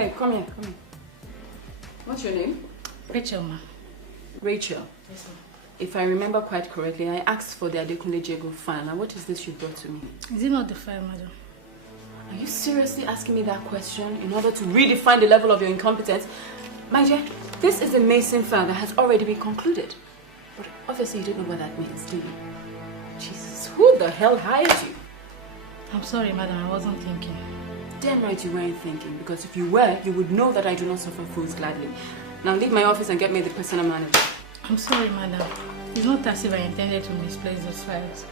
Okay, come here. What's your name? Rachel, ma. Rachel? Yes, ma. If I remember quite correctly, I asked for the Adekunle Jego file. Now, what is this you brought to me? Is it not the file, madam? Are you seriously asking me that question in order to redefine the level of your incompetence? My dear, this is a Mason file that has already been concluded. But obviously you don't know what that means, do you? Jesus, who the hell hired you? I'm sorry, madam, I wasn't thinking. Damn right you weren't thinking, because if you were, you would know that I do not suffer fools gladly. Now leave my office and get me the personal manager. I'm sorry, madam. It's not as if I intended to misplace those files.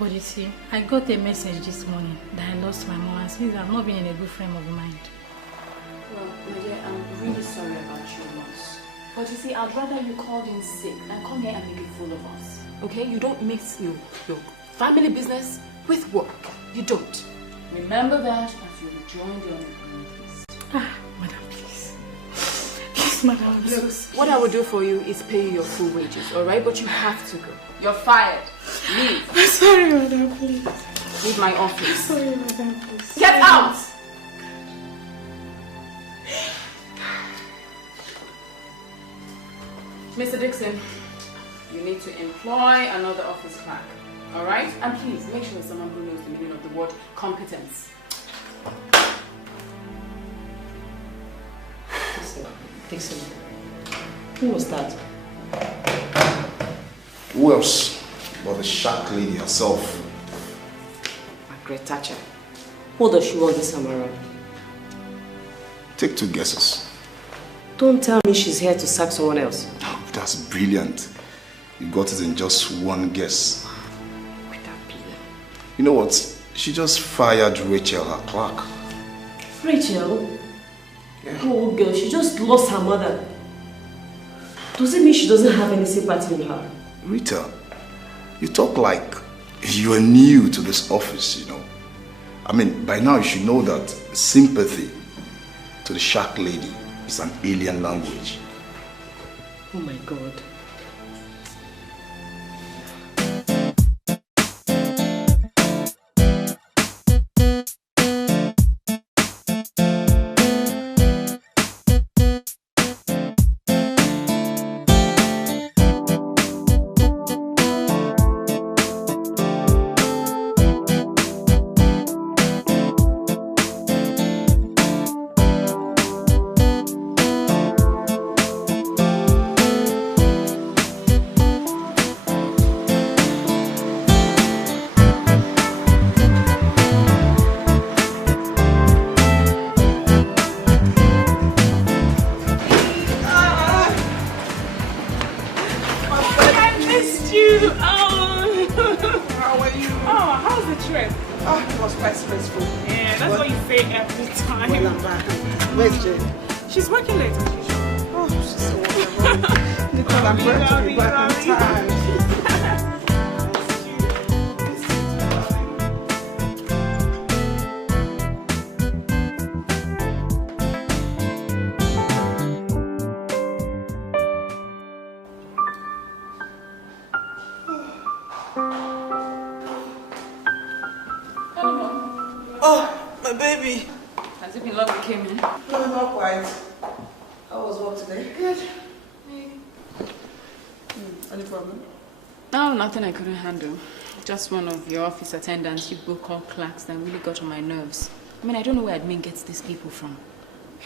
But you see, I got a message this morning that I lost my mom, and since I'm not being in a good frame of mind. Well, my dear, I'm really sorry about your loss. But you see, I'd rather you called in sick and come here and make a fool of us. Okay? You don't mix your family business with work. You don't. Remember that as you rejoin the unemployment list. Ah, madam, please. Please, madam, please. What I will do for you is pay you your full wages, alright? But you have to go. You're fired. Leave. I'm sorry, madam, please. Leave my office. Sorry, madam, please. Get out! Mr. Dixon, you need to employ another office clerk. Alright? And please, make sure it's someone who knows the meaning of the word competence. Dixon, who was that? Who else but the shark lady herself? Margaret Thatcher. What does she want this time around? Take 2 guesses. Don't tell me she's here to sack someone else. Oh, that's brilliant. You got it in just 1 guess. With that pillar. You know what? She just fired Rachel, her clerk. Rachel? Yeah. Oh girl, she just lost her mother. Does it mean she doesn't have any sympathy in her? Rita, you talk like you are new to this office, you know. I mean, by now you should know that sympathy to the shark lady is an alien language. Oh my God. I couldn't handle. Just one of your office attendants, you both call clerks, that really got on my nerves. I mean, I don't know where admin gets these people from.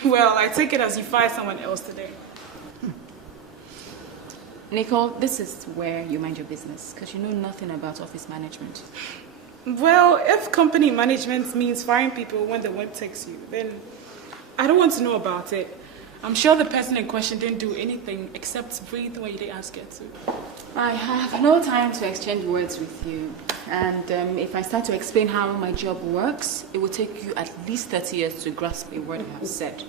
Well, I take it as you fired someone else today. Nicole, this is where you mind your business, because you know nothing about office management. Well, if company management means firing people when the whip takes you, then I don't want to know about it. I'm sure the person in question didn't do anything except breathe when you didn't ask her to. I have no time to exchange words with you. And if I start to explain how my job works, it will take you at least 30 years to grasp a word I have said.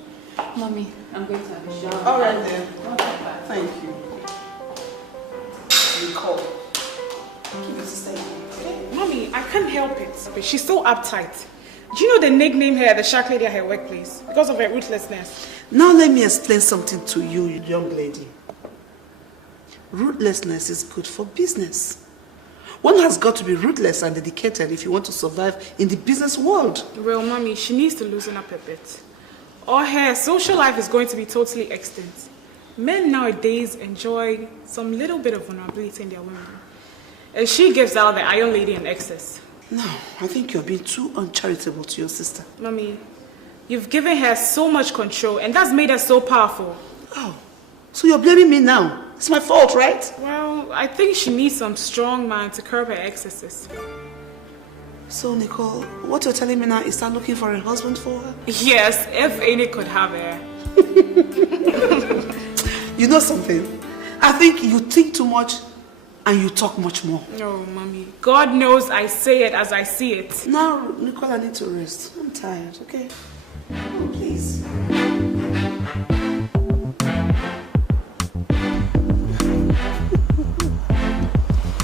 Mommy, I'm going to have a shower. All right then. Thank you. Nicole, keep it stable. Mommy, I can't help it, but she's so uptight. Do you know they nicknamed her the shark lady at her workplace because of her ruthlessness? Now let me explain something to you, young lady. Ruthlessness is good for business. One has got to be ruthless and dedicated if you want to survive in the business world. Well, Mommy, she needs to loosen up a bit. Or her social life is going to be totally extinct. Men nowadays enjoy some little bit of vulnerability in their women. And she gives out the iron lady in excess. No, I think you're being too uncharitable to your sister. Mommy, you've given her so much control and that's made her so powerful. Oh, so you're blaming me now? It's my fault, right? Well, I think she needs some strong man to curb her excesses. So, Nicole, what you're telling me now is start looking for a husband for her? Yes, if any could have her. You know something? I think you think too much and you talk much more. No, Mommy. God knows I say it as I see it. Now, Nicole, I need to rest. I'm tired, okay? Oh, please.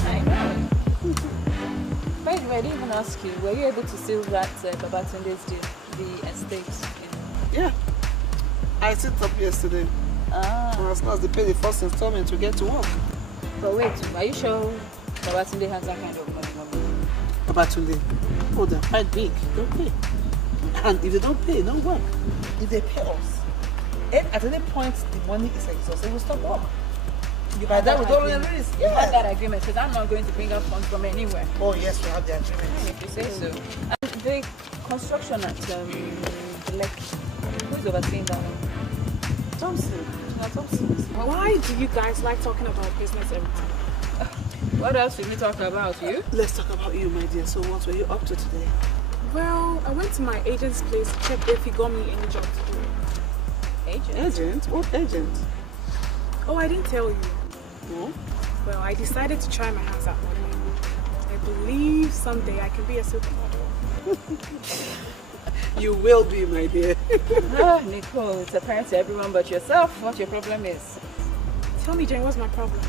I know. By the way, I didn't even ask you, were you able to seal that Babatunde's deal, the estate? Yeah. I set up yesterday. As long as they pay the first installment to get to work. But wait, are you sure Babatunde has that kind of money? Babatunde? Oh, they're quite big. They'll pay. And if they don't pay, don't work. If they pay us, and at any point the money is exhausted, they will stop work. By that, we don't really risk. You had that agreement, because I'm not going to bring up funds from anywhere. Oh, yes, we have the agreement. If you say so. And the construction at the lake, who's overseeing that one? Thompson. Thompson. Why do you guys like talking about business every time? What else did we talk about? You? Let's talk about you, my dear. So what were you up to today? Well, I went to my agent's place to check if he got me any job to do. Agent? Agent? What agent? Oh, I didn't tell you. No? Well, I decided to try my hands at modeling. I believe someday I can be a supermodel. You will be, my dear. Nicole, it's apparent to everyone but yourself what your problem is. Tell me, Jane, what's my problem?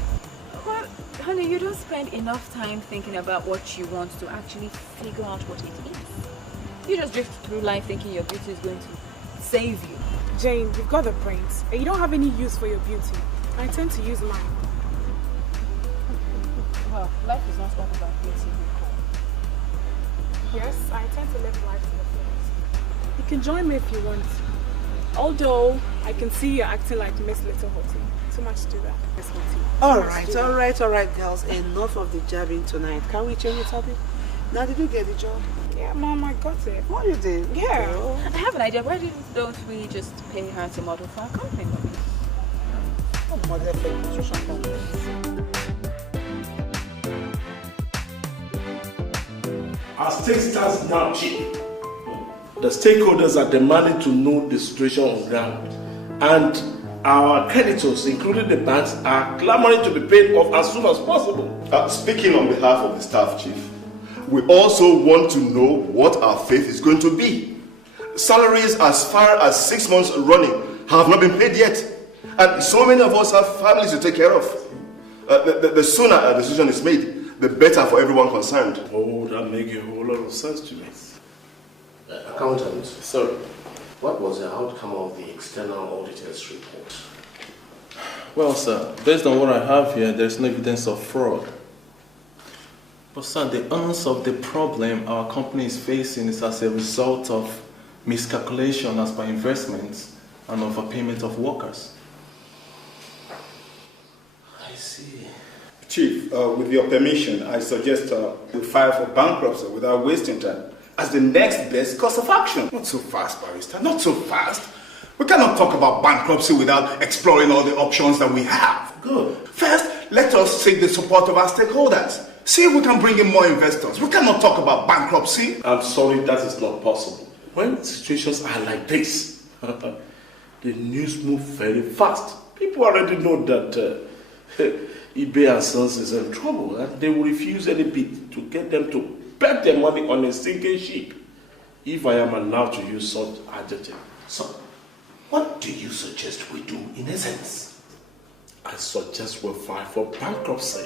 Well, honey, you don't spend enough time thinking about what you want to actually figure out what it is. You just drift through life thinking your beauty is going to save you. Jane, you've got the brains, and you don't have any use for your beauty. I tend to use mine. Well, life is not all about beauty, Nicole. Yes, I intend to live life to the fullest. You can join me if you want. Although, I can see you're acting like Miss Little Hottie. Too much to do that, Miss Hottie. All right, girls. Enough of the jabbing tonight. Can we change the topic? Now, did you get the job? Yeah, Mom, I got it. What you did? Yeah. Oh. I have an idea. Why don't we just pay her to model for our company? Model for construction company. As things stands now, Chidi, the stakeholders are demanding to know the situation on ground, and our creditors, including the banks, are clamoring to be paid off as soon as possible. Speaking on behalf of the staff, Chief, we also want to know what our faith is going to be. Salaries as far as 6 months running have not been paid yet, and so many of us have families to take care of. The sooner a decision is made, the better for everyone concerned. Oh, that makes a whole lot of sense to me. Accountant, sorry, what was the outcome of the external auditor's report? Well, sir, based on what I have here, there's no evidence of fraud. But sir, the onus of the problem our company is facing is as a result of miscalculation as per investments and overpayment of workers. I see. Chief, with your permission, I suggest we file for bankruptcy without wasting time as the next best course of action. Not so fast, Barrister, not so fast. We cannot talk about bankruptcy without exploring all the options that we have. Good. First, let us seek the support of our stakeholders. See if we can bring in more investors. We cannot talk about bankruptcy. I'm sorry, that is not possible. When situations are like this, the news moves very fast. People already know that eBay and Sons is in trouble, and they will refuse any bid to get them to bet their money on a sinking ship, if I am allowed to use such adjective. So, what do you suggest we do in essence? I suggest we file for bankruptcy.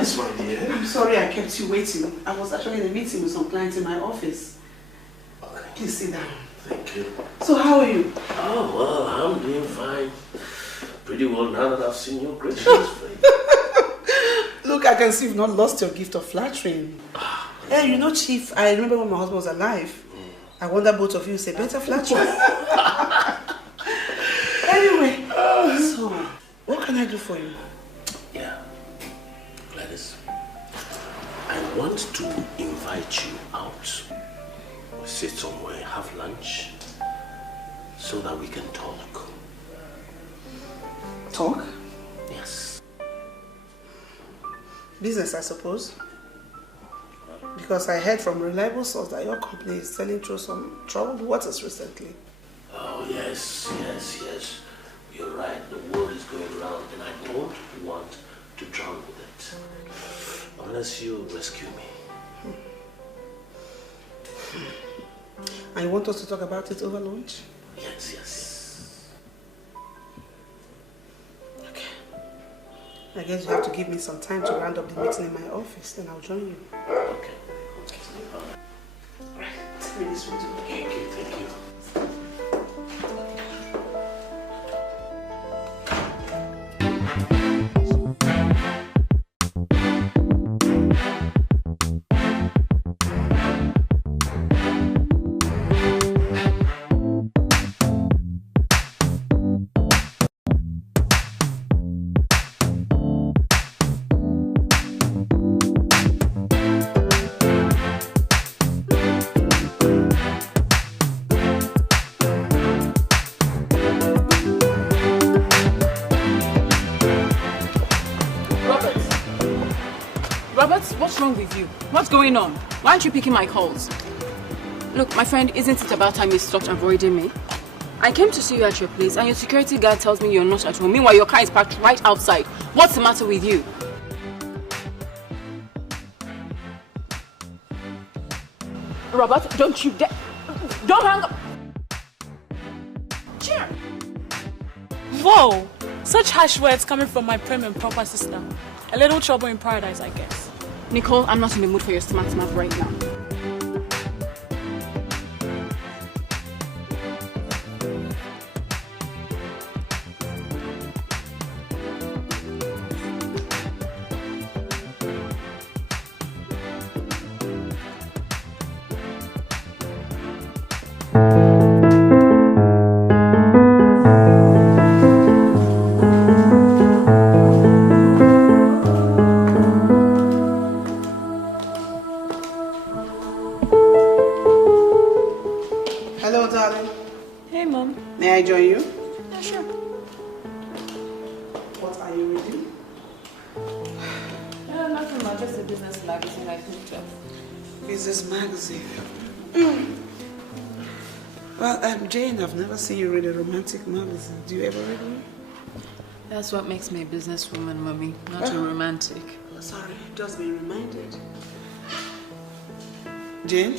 nice, my dear. I'm sorry I kept you waiting. I was actually in a meeting with some clients in my office. Okay. Please sit down. Thank you. So how are you? Oh, well, I'm doing fine. Pretty well now that I've seen your great face. Look, I can see you've not lost your gift of flattering. Hey, you know, Chief, I remember when my husband was alive. I wonder both of you say better flattering. Anyway, so, what can I do for you? Yeah, Gladys, I want to invite you out. We'll sit somewhere, have lunch, so that we can talk. Talk? Yes. Business, I suppose. Because I heard from reliable source that your company is selling through some troubled waters recently. Oh, yes. You're right. The world is going round and I don't want to drown with it. Unless you rescue me. And you want us to talk about it over lunch? Yes. Okay. I guess you have to give me some time to round up the meeting in my office, then I'll join you. Okay. Alright, tell me this one too. Thank you. What's wrong with you? What's going on? Why aren't you picking my calls? Look, my friend, isn't it about time you stopped avoiding me? I came to see you at your place and your security guard tells me you're not at home. Meanwhile, your car is parked right outside. What's the matter with you? Robert, don't you dare... Don't hang up! Cheer! Whoa! Such harsh words coming from my prim and proper sister. A little trouble in paradise, I guess. Nicole, I'm not in the mood for your smart right now. Jane, I've never seen you read a romantic magazine. Do you ever read one? That's what makes me a businesswoman, Mommy, not a romantic. Sorry, just be reminded. Jane,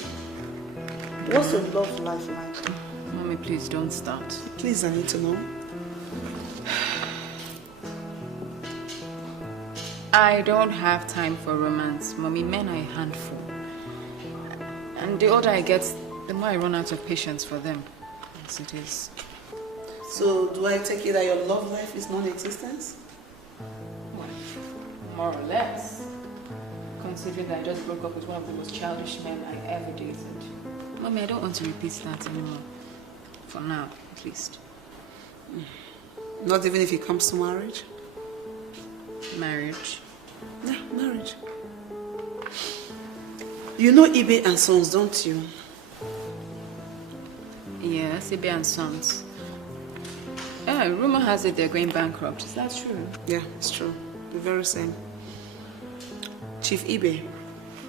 what's your love life like? Mommy, please don't start. Please, I need to know. I don't have time for romance, Mommy. Men are a handful. And the older I get, the more I run out of patience for them. Yes, it is. So, do I take it that your love life is non-existent? Well, more or less. Considering that I just broke up with one of the most childish men I ever dated. Mommy, I don't want to repeat that anymore. For now, at least. Not even if it comes to marriage? Marriage? Yeah, marriage. You know eBay and Sons, don't you? Yes, eBay and Sons. Yeah, rumor has it they're going bankrupt. Is that true? Yeah, it's true. The very same. Chief eBay,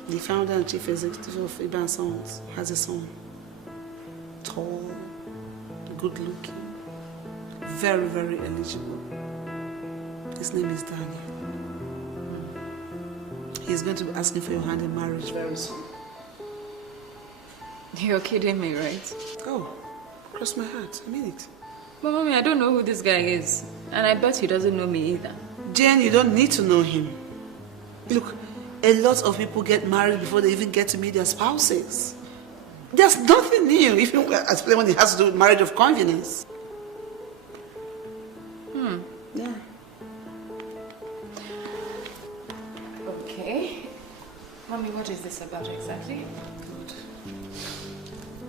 the founder and chief executive of eBay and Sons, has a son. Tall, good looking, very, very eligible. His name is Daniel. He's going to be asking for your hand in marriage very soon. You're kidding me, right? Oh, cross my heart. I mean it. But Mommy, I don't know who this guy is. And I bet he doesn't know me either. Jane, you don't need to know him. Look, a lot of people get married before they even get to meet their spouses. There's nothing new, even especially when it has to do with marriage of convenience. Yeah. Okay. Mommy, what is this about exactly? Good.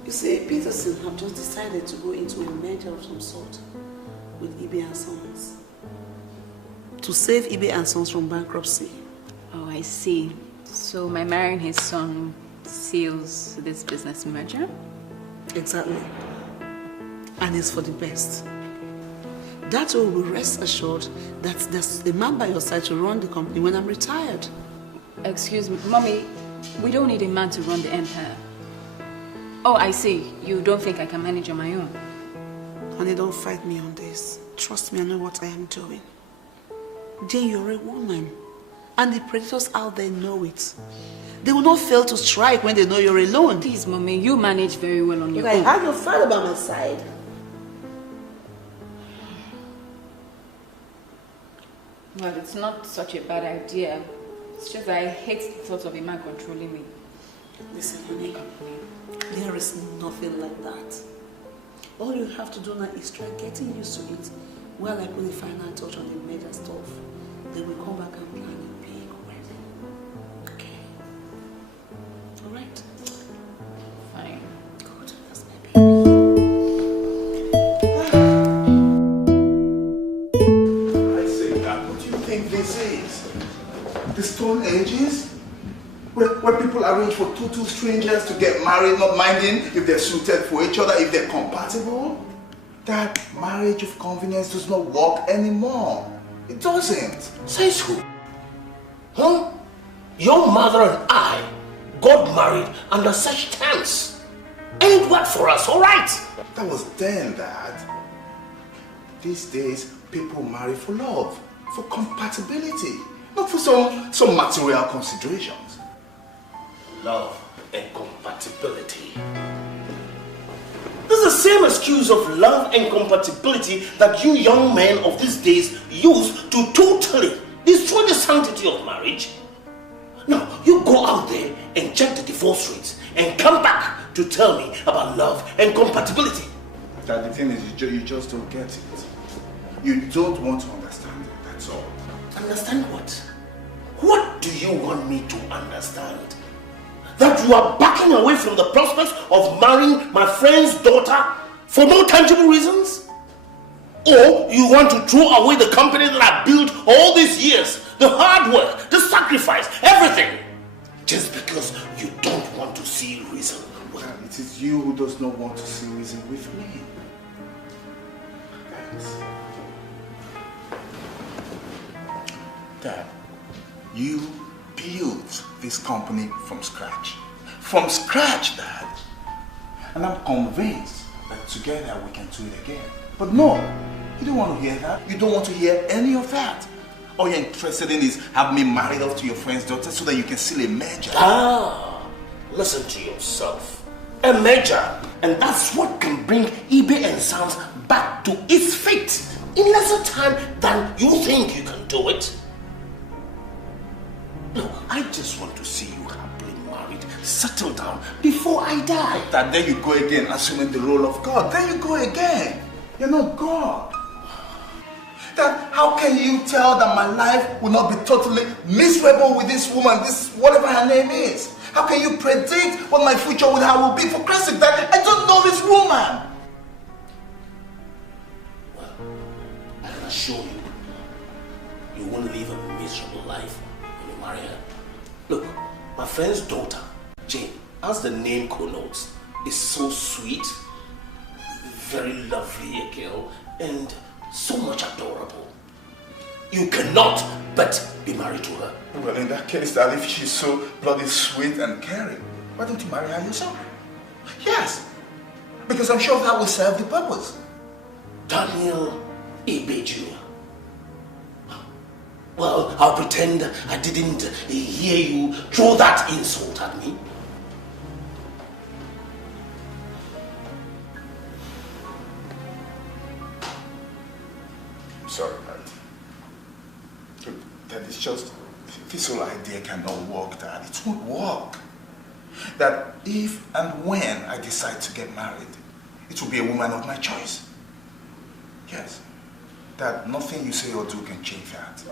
You see, Peterson have just decided to go into a merger of some sort with Ibe and Sons to save Ibe and Sons from bankruptcy. Oh, I see. So my marrying his son seals this business merger? Exactly. And it's for the best. That way we rest assured that there's a man by your side to run the company when I'm retired. Excuse me, Mommy, we don't need a man to run the empire. Oh, I see. You don't think I can manage on my own? Honey, don't fight me on this. Trust me, I know what I am doing. Jane, you're a woman. And the predators out there know it. They will not fail to strike when they know you're alone. Please, Mommy, you manage very well on your own. I have your father by my side. Well, it's not such a bad idea. It's just that I hate the thought of a man controlling me. Listen, honey, there is nothing like that. All you have to do now is try getting used to it while I put the final touch on the major stuff. Then we come back and plan a big wedding. Okay? Alright? Fine. Good, that's my baby. I say that, what do you think this is? The Stone Ages? Where people arrange for two strangers to get married, not minding if they're suited for each other, if they're compatible? That marriage of convenience does not work anymore. It doesn't. Says who? Huh? Your mother and I got married under such terms. And it worked for us, alright? That was then, Dad. These days, people marry for love, for compatibility, not for some material considerations. Love and compatibility. This is the same excuse of love and compatibility that you young men of these days use to totally destroy the sanctity of marriage. Now, you go out there and check the divorce rates and come back to tell me about love and compatibility. That the thing is, you just don't get it. You don't want to understand it, that's all. Understand what? What do you want me to understand? That you are backing away from the prospects of marrying my friend's daughter for no tangible reasons? Or you want to throw away the company that I built all these years, the hard work, the sacrifice, everything, just because you don't want to see reason? Well, it is you who does not want to see reason with me. Guys. Dad, you built this company from scratch. From scratch, Dad. And I'm convinced that together we can do it again. But no, you don't want to hear that. You don't want to hear any of that. All you're interested in is have me married off to your friend's daughter so that you can seal a merger. Ah, listen to yourself. A merger. And that's what can bring Ibe and Sons back to its feet in lesser time than you think you can do it. No, I just want to see you happily married, settle down before I die. That there you go again, assuming the role of God. There you go again. You're not God. That how can you tell that my life will not be totally miserable with this woman, this whatever her name is? How can you predict what my future with her will be? For Christ's sake, that I don't know this woman. Well, I can assure you, you won't live a miserable life when you marry her. Look, my friend's daughter, Jane, as the name connotes, is so sweet, very lovely a girl, and so much adorable. You cannot but be married to her. Well, in that case, that if she's so bloody sweet and caring, why don't you marry her yourself? Yes, because I'm sure that will serve the purpose. Daniel Ibe Jr. Well, I'll pretend I didn't hear you throw that insult at me. I'm sorry, Dad. That is just This whole idea cannot work, Dad. It won't work. That if and when I decide to get married, it will be a woman of my choice. Yes. That nothing you say or do can change that.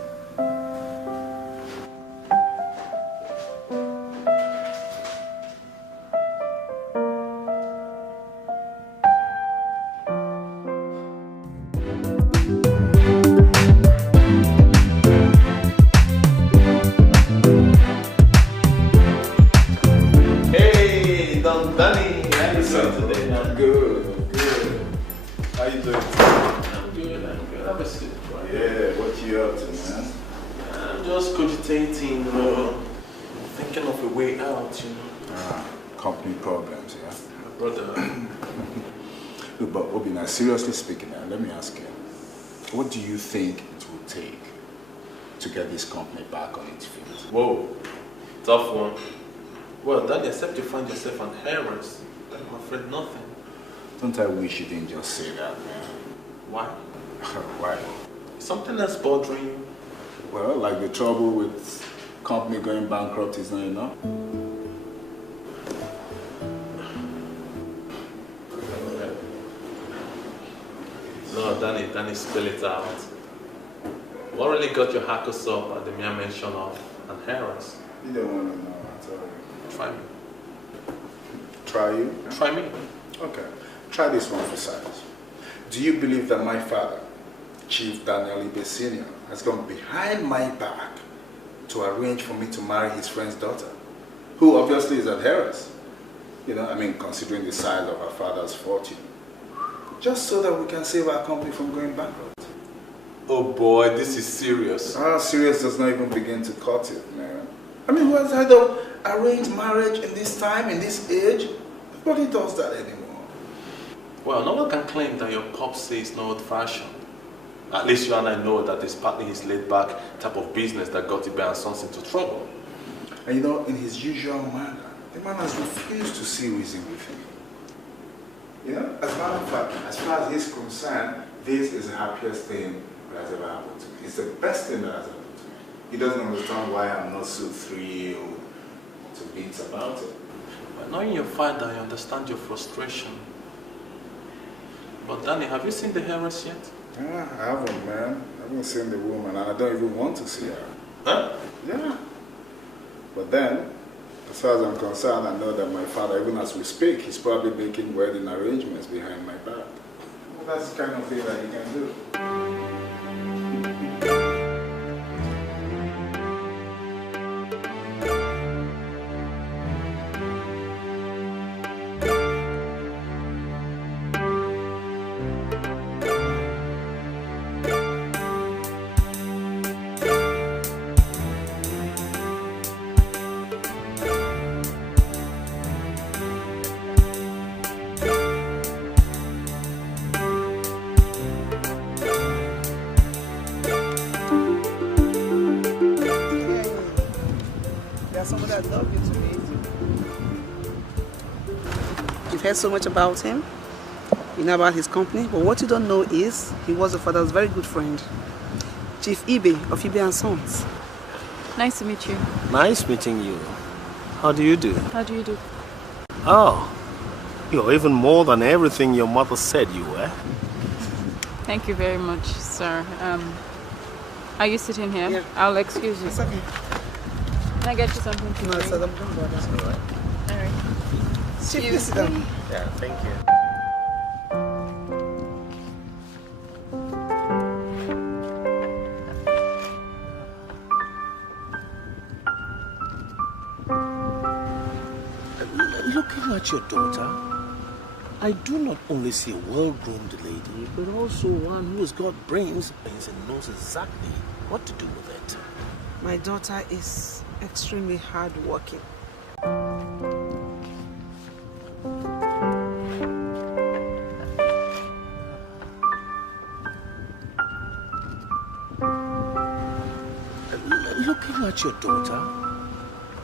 Seriously speaking, let me ask you, what do you think it will take to get this company back on its feet? Whoa, tough one. Well, Daddy, except you find yourself an heiress, I'm afraid nothing. Don't I wish you didn't just say that, man? Why? Why? Something that's bothering you? Well, like the trouble with company going bankrupt is not enough. No, Danny, spill it out. What really got your hackles up at the mere mention of an heiress? You don't want to know, I tell you. Try me. Try you? Try me. Okay. Try this one for size. Do you believe that my father, Chief Daniel Ibe Sr., has gone behind my back to arrange for me to marry his friend's daughter, who obviously is an heiress? You know, I mean, considering the size of her father's fortune. Just so that we can save our company from going bankrupt. Oh boy, this is serious. Serious does not even begin to cut it, man. I mean, who has had an arranged marriage in this time, in this age? Nobody does that anymore. Well, no one can claim that your pop says no old-fashioned. At least you and I know that it's partly his laid-back type of business that got Ibe and Sons into trouble. And you know, in his usual manner, the man has refused to see reason with him. You know, as a matter of fact, as far as he's concerned, this is the happiest thing that has ever happened to me. It's the best thing that has happened to me. He doesn't understand why I'm not so thrilled to bits about it. But knowing your father, I understand your frustration. But Danny, have you seen the heiress yet? Yeah, I haven't, man. I haven't seen the woman, and I don't even want to see her. Huh? Yeah. But then, as far as I'm concerned, I know that my father, even as we speak, he's probably making wedding arrangements behind my back. Well, that's the kind of thing that he can do. You've heard so much about him, you know about his company, but what you don't know is he was the father's very good friend, Chief Ibe of Ibe and Sons. Nice to meet you. Nice meeting you. How do you do? How do you do? Oh, you're even more than everything your mother said you were. Thank you very much, sir. Are you sitting here? Yeah. I'll excuse you. It's okay. Can I get you something to No, drink? sir, don't bother. That's all right. All right. Chief, please sit down. Yeah, thank you. Looking at your daughter, I do not only see a well-groomed lady, but also one who has got brains and knows exactly what to do with it. My daughter is extremely hardworking. Looking at your daughter,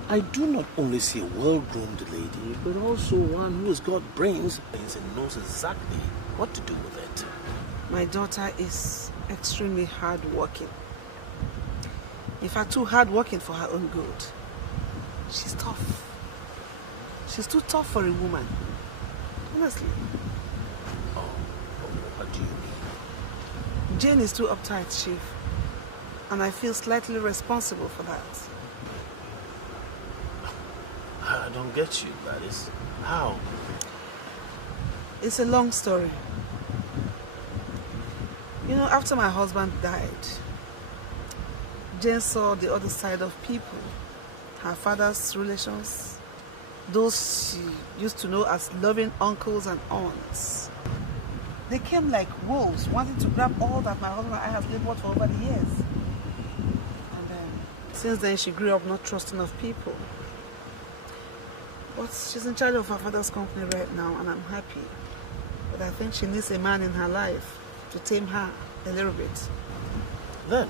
I do not only see a well-groomed lady, but also one who has got brains and knows exactly what to do with it. My daughter is extremely hardworking. In fact, too hard working for her own good. She's tough. She's too tough for a woman. Honestly. Oh, what do you mean? Jane is too uptight, Chief. And I feel slightly responsible for that. I don't get you, Gladys. How? It's a long story. You know, after my husband died, Jane saw the other side of people. Her father's relations, those she used to know as loving uncles and aunts. They came like wolves, wanting to grab all that my husband and I have labored for over the years. And since then, she grew up not trusting of people. But she's in charge of her father's company right now, and I'm happy. But I think she needs a man in her life to tame her a little bit. Then,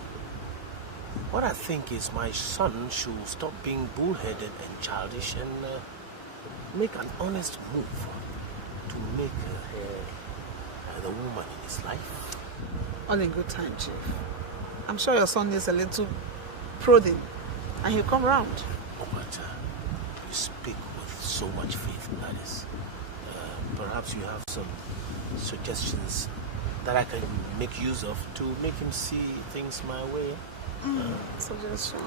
what I think is my son should stop being bullheaded and childish and make an honest move to make her the woman in his life. All in good time, Chief. I'm sure your son needs a little prodding, and he'll come round. Oh, but you speak with so much faith, Gladys. Perhaps you have some suggestions that I can make use of to make him see things my way. Suggestion.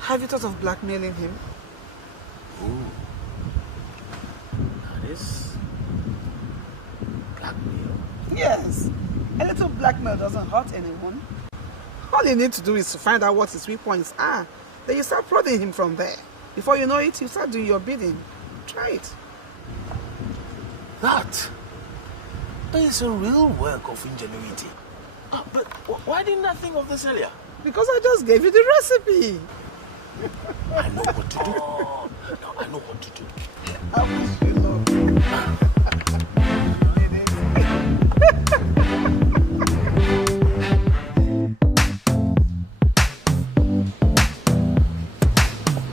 Have you thought of blackmailing him? Ooh. That is blackmail? Yes. A little blackmail doesn't hurt anyone. All you need to do is to find out what his weak points are. Then you start prodding him from there. Before you know it, you start doing your bidding. Try it. That is a real work of ingenuity. But why didn't I think of this earlier? Because I just gave you the recipe. I know what to do. Now I know what to do. I wish you luck.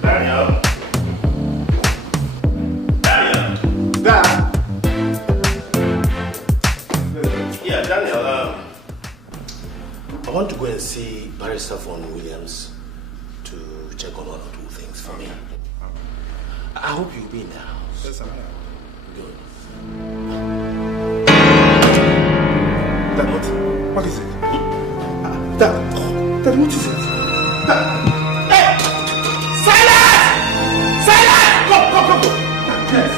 Daniel. Dad. Yeah, Daniel. I want to go and see Barrister Von Williams to check on one or two things for me. I hope you'll be in the house. Yes, I'm here. Good. Dad, what is it? Dad, what is it? Hey! Silence! Silence! Go! Yes.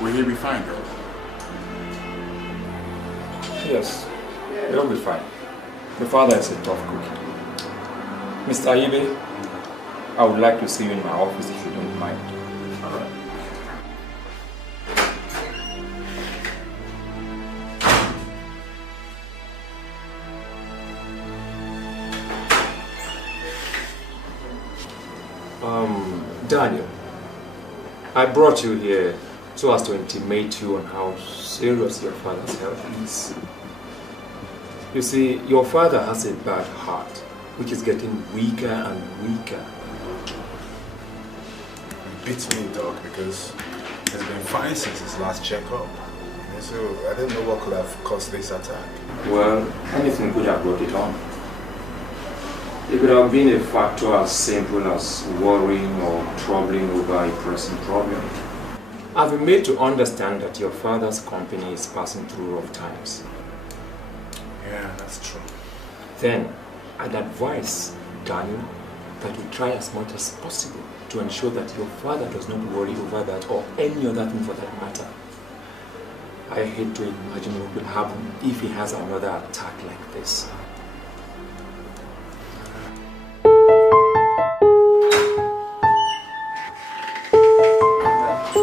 Will he be fine, though? Yes, he'll be fine. The father is a tough cookie. Mr. Ibe, I would like to see you in my office if you don't mind. All right. Daniel, I brought you here so as to intimate you on how serious your father's health is. You see, your father has a bad heart, which is getting weaker and weaker. It beats me, Doc, because he's been fine since his last checkup. So I didn't know what could have caused this attack. Well, anything could have brought it on. It could have been a factor as simple as worrying or troubling over a pressing problem. I've been made to understand that your father's company is passing through rough times. Yeah, that's true. Then, I'd advise, Daniel, that you try as much as possible to ensure that your father does not worry over that or any other thing for that matter. I hate to imagine what will happen if he has another attack like this.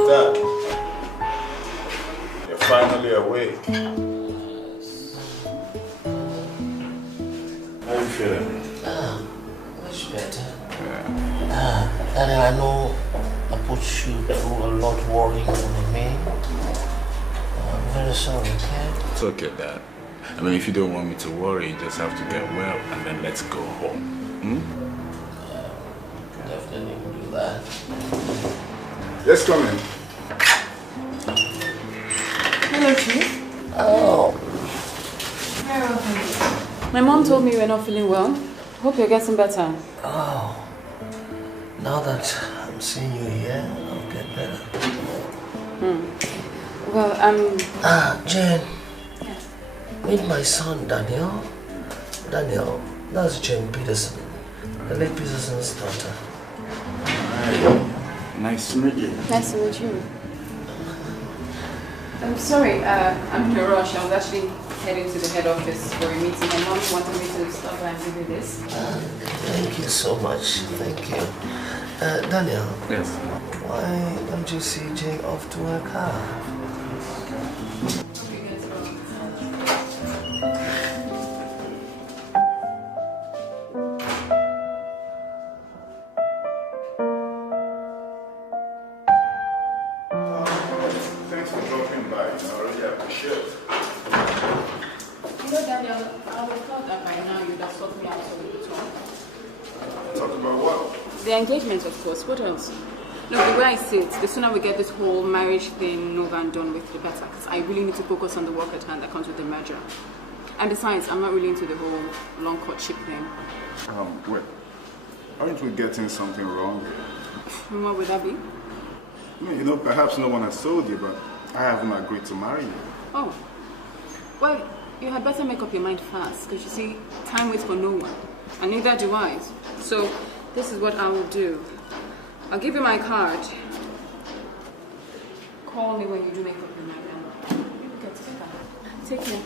Dad, you're finally awake. How are you feeling? Much better. Daniel, I know put you through a lot worrying on me. I'm very sorry, okay? It's okay, Dad. I mean, if you don't want me to worry, you just have to get well and then let's go home. Definitely do that. Yes, come in. Hello, Chief. Oh. Very well, thank you. My mom told me you were not feeling well. Hope you're getting better. Oh. Now that I'm seeing you here, I'll get better. Well, Jane. Yeah. Meet my son, Daniel. Daniel, that's Jane Peterson, the late Peterson's daughter. Hi. Nice to meet you. Nice to meet you. I'm sorry, I'm in a rush. I was actually heading to the head office for a meeting. My mom wanted me to stop by and give you this. Thank you so much. Thank you. Daniel. Yes. Why don't you see Jane off to her car? Thanks for dropping by. I really appreciate it. You know, Daniel, I would have thought that by now you'd have sorted me out so we could talk. Talk about what? The engagement, of course. What else? No, the way I see it, the sooner we get this whole marriage thing over and done with, the better. Because I really need to focus on the work at hand that comes with the merger. And besides, I'm not really into the whole long courtship thing. Wait. Aren't we getting something wrong? And what would that be? You know, perhaps no one has told you, but I haven't agreed to marry you. Oh. Well, you had better make up your mind fast. Because you see, time waits for no one. And neither do I. So, this is what I will do. I'll give you my card. Call me when you do make up your mind. And you get together. Take care.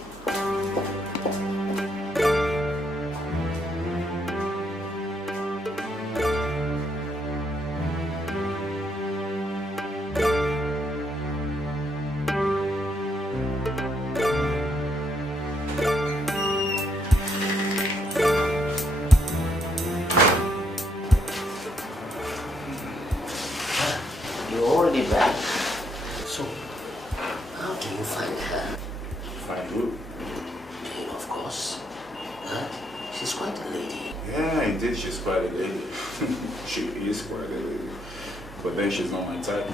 You're already back. So, how do you find her? Find who? Jane, of course. Huh? She's quite a lady. Yeah, indeed, she's quite a lady. She is quite a lady. But then she's not my type.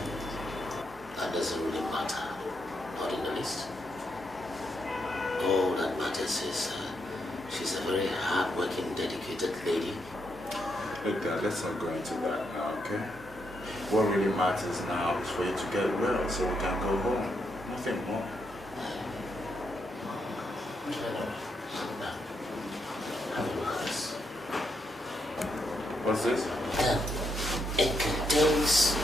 That doesn't really matter. Not in the least. All that matters is she's a very hard-working, dedicated lady. Look, Dad, let's not go into that now, okay? What really matters now is for you to get well so we can go home. Nothing more. Have a look at this. What's this? It contains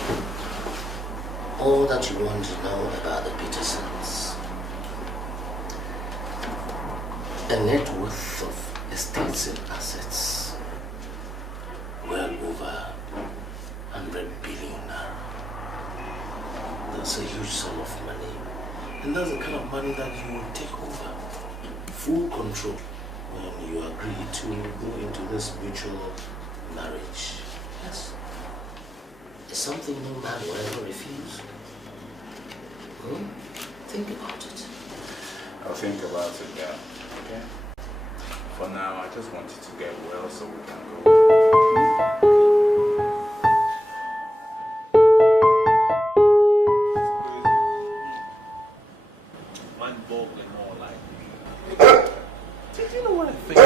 all that you want to know about the Petersons. A net worth of estates and assets well over 100 billion. That's a huge sum of money. And that's the kind of money that you will take over. Full control when you agree to go into this mutual marriage. Yes. It's something no man will ever refuse. Think about it. I'll think about it, yeah. Okay? For now, I just want you to get well so we can go. Mind-boggling more like. Do you know what I think?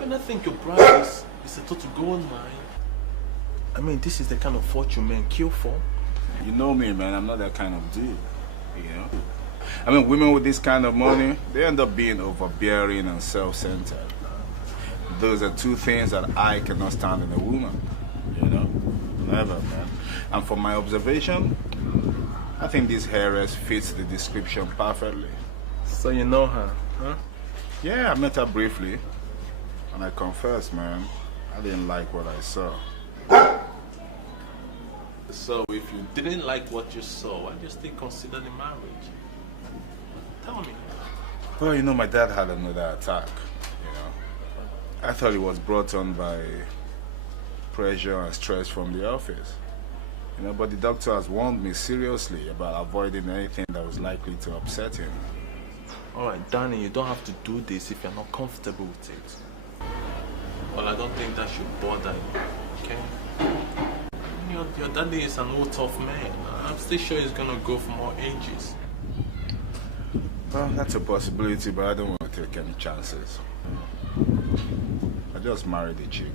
When I think your brother is a total gold mine. I mean, this is the kind of fortune men kill for. You know me, man. I'm not that kind of dude. You know? I mean, women with this kind of money, they end up being overbearing and self-centered. Those are two things that I cannot stand in a woman. You know? Never, man. And from my observation, I think this heiress fits the description perfectly. So you know her, huh? Yeah, I met her briefly. And I confess, man, I didn't like what I saw. So if you didn't like what you saw, why do you still consider the marriage? Tell me. Well, you know, my dad had another attack, you know. I thought it was brought on by pressure and stress from the office. You know, but the doctor has warned me seriously about avoiding anything that was likely to upset him. Alright, Danny, you don't have to do this if you're not comfortable with it. Well, I don't think that should bother you, okay? Your daddy is an old tough man. I'm still sure he's gonna go for more ages. Well, that's a possibility, but I don't want to take any chances. I just married a chick.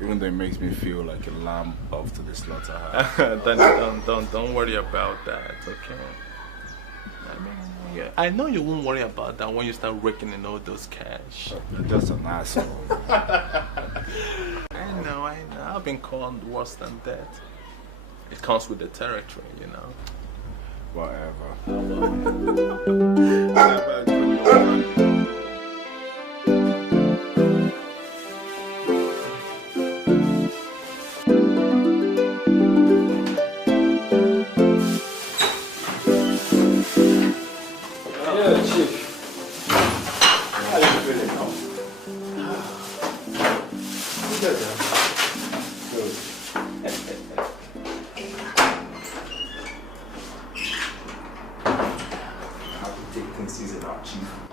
Even though it makes me feel like a lamb off to the slaughterhouse. Don't worry about that, okay? I mean, yeah, I know you won't worry about that when you start raking in all those cash. You're just an asshole. I know. I've been called worse than that. It comes with the territory, you know. Whatever.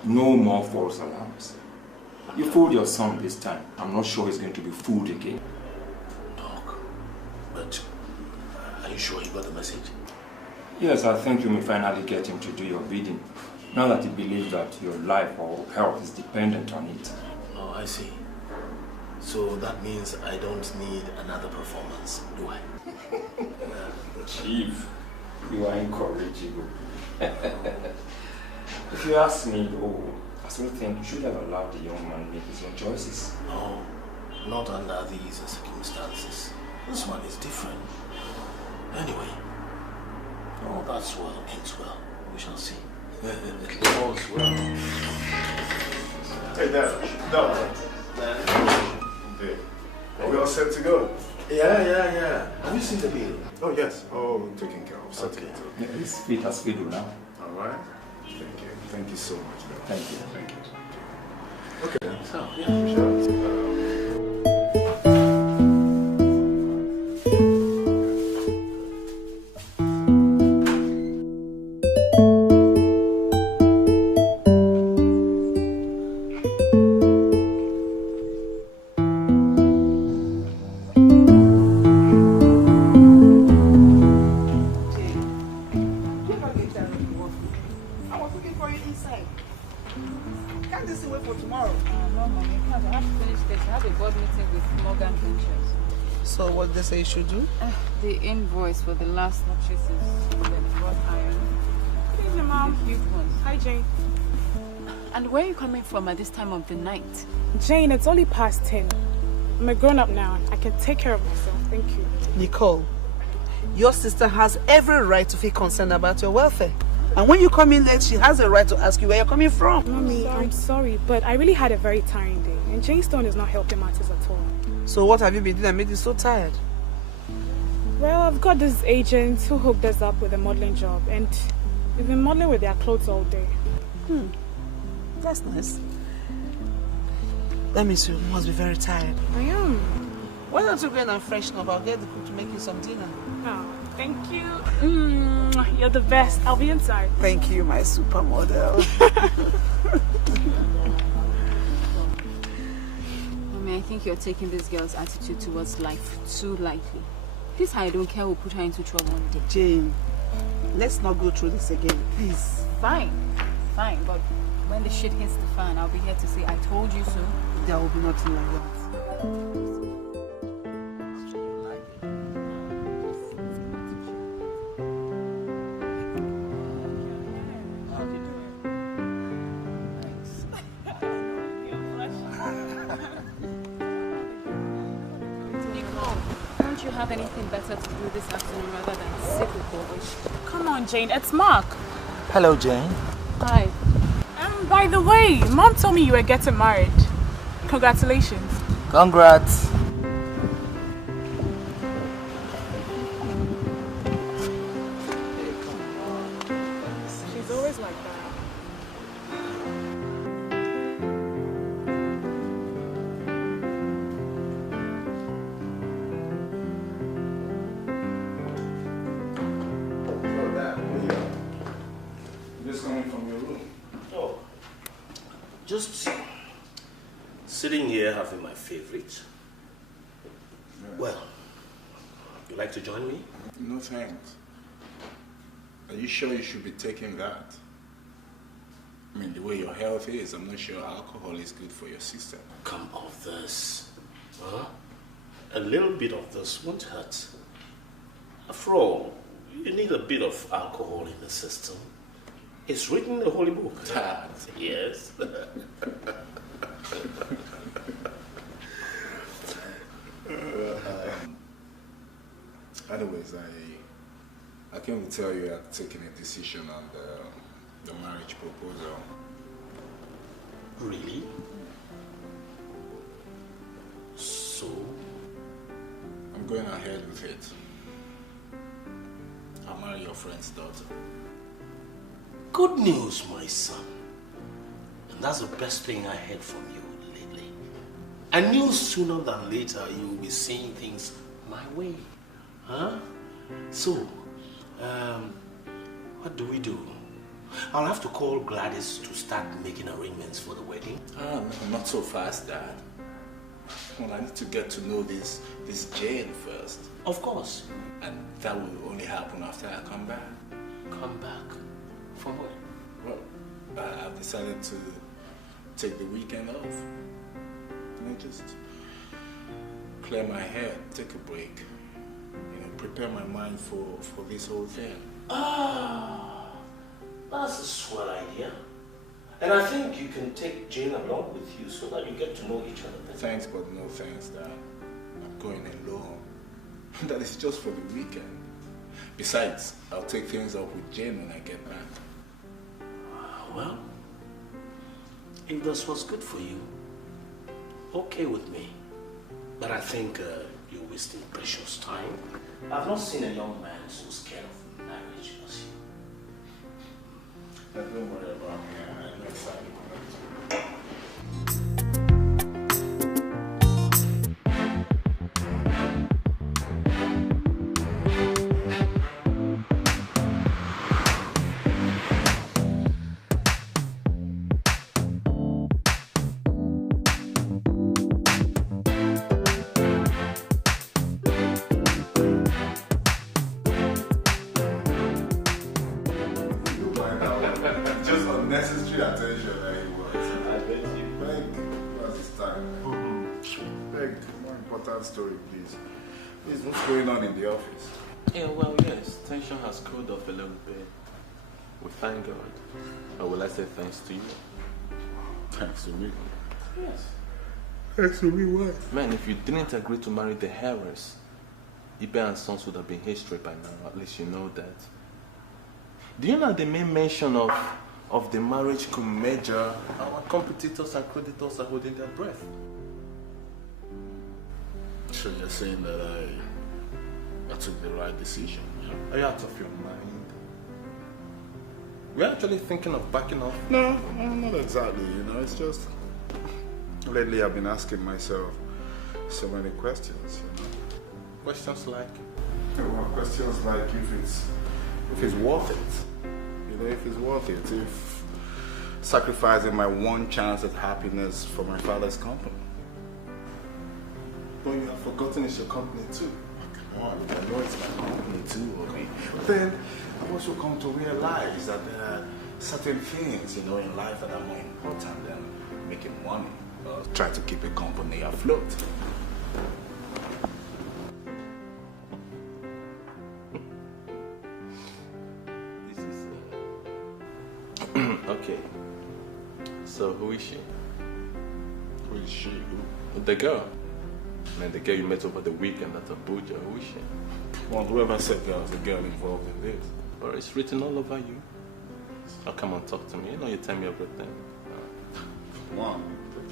No more false alarms. You fooled your son this time. I'm not sure he's going to be fooled again. Doc, but are you sure he got the message? Yes, I think you may finally get him to do your bidding. Now that he believes that your life or health is dependent on it. Oh, I see. So that means I don't need another performance, do I? Chief, you are incorrigible. If you ask me, I still think you should have allowed the young man make his own choices. No, not under these circumstances. This one is different. Anyway, all that's well ends well. We shall see. All's well. Hey, Dad. No. Are we all set to go? Yeah. Have you seen the bill? Oh, yes. Oh, taken care of. Okay. Yeah, his feet are scheduled now. All right. Thank you. Thank you so much, Dad. Thank you. Thank you. Okay. So, yeah, sure. You should do? The invoice for the last purchases for the wrought iron. Good evening, Mom. The huge ones. Hi, Jane. And where are you coming from at this time of the night? Jane, it's only past 10. I'm a grown-up now. I can take care of myself. Thank you. Nicole, your sister has every right to feel concerned about your welfare. And when you come in late, she has a right to ask you where you're coming from. Mommy, I'm sorry, but I really had a very tiring day. And Jane Stone is not helping matters at all. So what have you been doing that made you so tired? Well, I've got this agent who hooked us up with a modeling job, and we've been modeling with their clothes all day. That's nice. That means you must be very tired. I am. Why don't you go in and freshen up? I'll get the cook to make you some dinner. Oh, thank you. You're the best. I'll be inside. Thank you, my supermodel. Mommy, I think you're taking this girl's attitude towards life too lightly. This I don't care will put her into trouble one day. Jane, let's not go through this again, please. Fine, but when the shit hits the fan, I'll be here to say I told you so. There will be nothing like that. Don't you have anything better to do this afternoon rather than sit with Bobish? Come on, Jane. It's Mark. Hello, Jane. Hi. By the way, Mom told me you were getting married. Congratulations. Congrats. She's always like that. Just sitting here having my favorite. Well, you like to join me? No thanks. Are you sure you should be taking that? I mean, the way your health is, I'm not sure alcohol is good for your system. Come off this. Huh? A little bit of this won't hurt. After all, you need a bit of alcohol in the system. It's written in the Holy Book. Yes. Anyways, I came to tell you I've taken a decision on the marriage proposal. Really? So? I'm going ahead with it. I'll marry your friend's daughter. Good news, my son. And that's the best thing I heard from you lately. I knew sooner than later you will be seeing things my way. Huh? So, what do we do? I'll have to call Gladys to start making arrangements for the wedding. No, not so fast, Dad. Well, I need to get to know this Jane first. Of course. And that will only happen after I come back. Come back? From where? Well, I've decided to take the weekend off. Just clear my head, take a break. Prepare my mind for this whole thing. That's a swell idea. And I think you can take Jane along with you so that you get to know each other better. Thanks, but no thanks, Dad. I'm going alone. That is just for the weekend. Besides, I'll take things up with Jane when I get back. Well, if this was good for you, okay with me. But I think you're wasting precious time. I've not seen a young man so scared of marriage as you. Don't worry about me. I'm excited about it. Story, please. Please, what's going on in the office? Yeah, well, yes, tension has cooled off a little bit. We thank God. Or will I say thanks to you? Thanks to me? Yes. Thanks to me, why? Man, if you didn't agree to marry the heiress, Ibe and Sons would have been history by now. At least you know that. Do you know the main mention of the marriage could measure our competitors and creditors are holding their breath? So you're saying that I took the right decision? Are you out of your mind? We're actually thinking of backing off. No, not exactly. It's just lately I've been asking myself so many questions. Questions like? Well, questions like if it's worth it. If it's worth it. If sacrificing my one chance at happiness for my father's company. But you have forgotten it's your company too. Come on, I know it's my company too, okay? But then I've also come to realize that there are certain things, in life that are more important than making money. Try to keep a company afloat. This is okay. So who is she? Who is she? Who? The girl. And the girl you met over the weekend at Abuja, who is she? Well, whoever said there was a girl involved in this. Or it's written all over you. Oh, come on, talk to me. You tell me everything. Come on,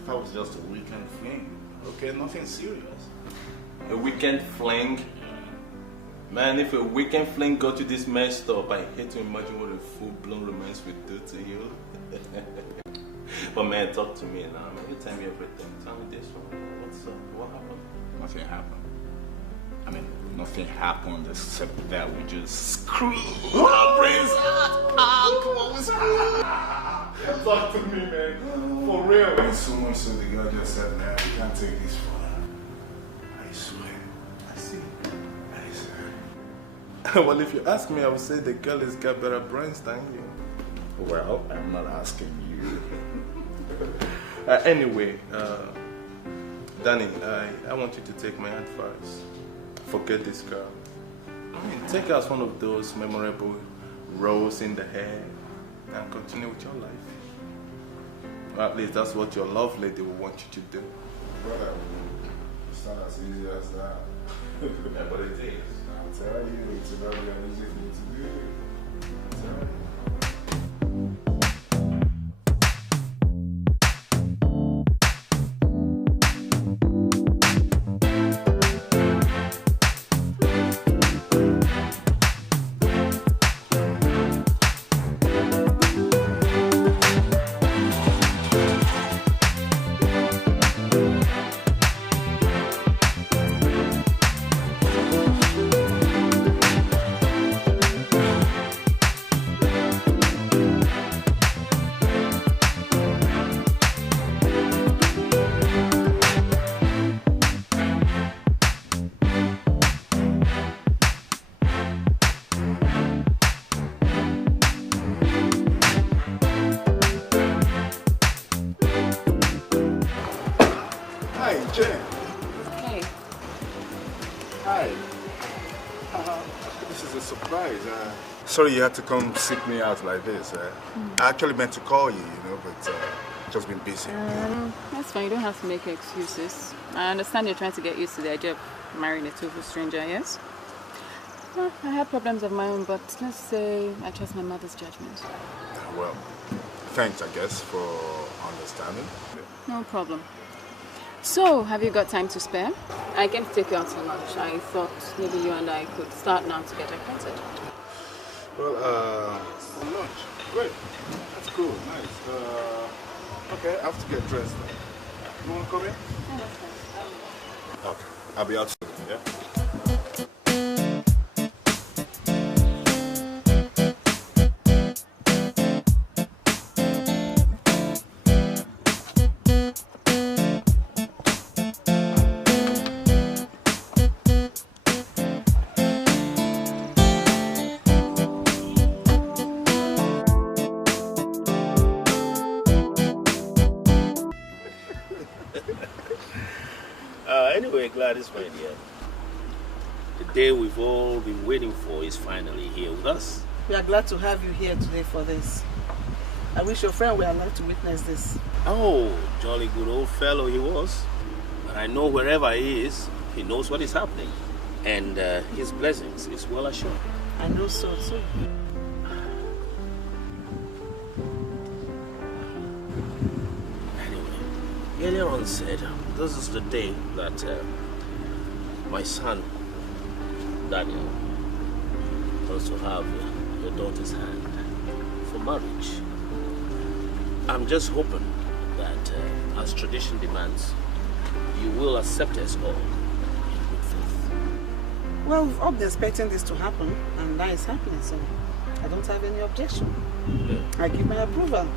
that was just a weekend fling. Okay, nothing serious. A weekend fling? Man, if a weekend fling got you this messed up, I hate to imagine what a full-blown romance would do to you. But man, talk to me now. Man, you tell me everything. Tell me this one. What's up? What happened? Nothing happened. I mean, nothing happened except that we just screwed our brains out. Come on, we screwed. Talk to me, man. For real. When someone said the girl just said, man, we can't take this further. I swear. I see. I swear. Well, if you ask me, I would say the girl has got better brains than you. Well, I'm not asking you. Anyway, Danny, I want you to take my advice. Forget this girl. I mean, take her as one of those memorable roles in the hair and continue with your life. Or at least that's what your love lady will want you to do. Brother, it's not as easy as that. Yeah, but it is. I'll tell you, it's not very easy for you to do. I'll tell you. Sorry you had to come seek me out like this. I actually meant to call you, but just been busy. That's fine. You don't have to make excuses. I understand you're trying to get used to the idea of marrying a total stranger, yes? Well, I have problems of my own, but let's say I trust my mother's judgment. Well, thanks, I guess, for understanding. No problem. So, have you got time to spare? I came to take you out to lunch. I thought maybe you and I could start now to get acquainted. Well, lunch. Great. That's cool. Nice. Okay, I have to get dressed now. You want to come in? Yeah, that's fine. Okay. I'll be out soon, yeah? Anyway, Gladys, my dear, the day we've all been waiting for is finally here with us. We are glad to have you here today for this. I wish your friend were alive to witness this. Oh, jolly good old fellow he was. But I know wherever he is, he knows what is happening. And his blessings is well assured. I know so too. Anyway, earlier on said, this is the day that my son, Daniel, wants to have your daughter's hand for marriage. I'm just hoping that, as tradition demands, you will accept us all in good faith. Well, we've all been expecting this to happen, and now it's happening, so I don't have any objection. Yeah. I give my approval.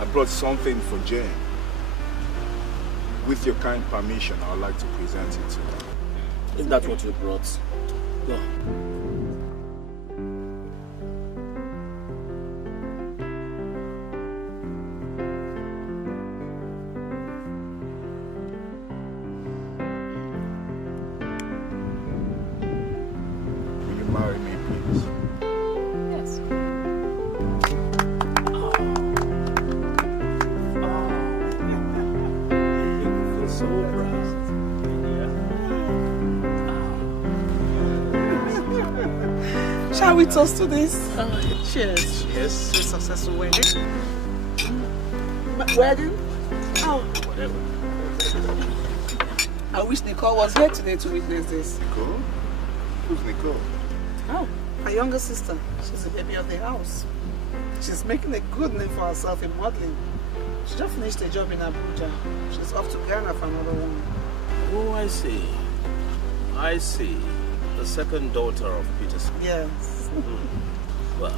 I brought something for Jane. With your kind permission, I would like to present it to her. If that's what you brought, go. Will you marry me, please? Yes. So proud. Shall we toast to this? Cheers. Cheers. To a successful wedding. Wedding? Oh. Whatever. I wish Nicole was here today to witness this. Nicole? Who's Nicole? Oh, my younger sister. She's the baby of the house. She's making a good name for herself in modeling. She just finished a job in Abuja. She's off to Ghana for another one. Oh, I see. I see. The second daughter of Peterson. Yes. Well,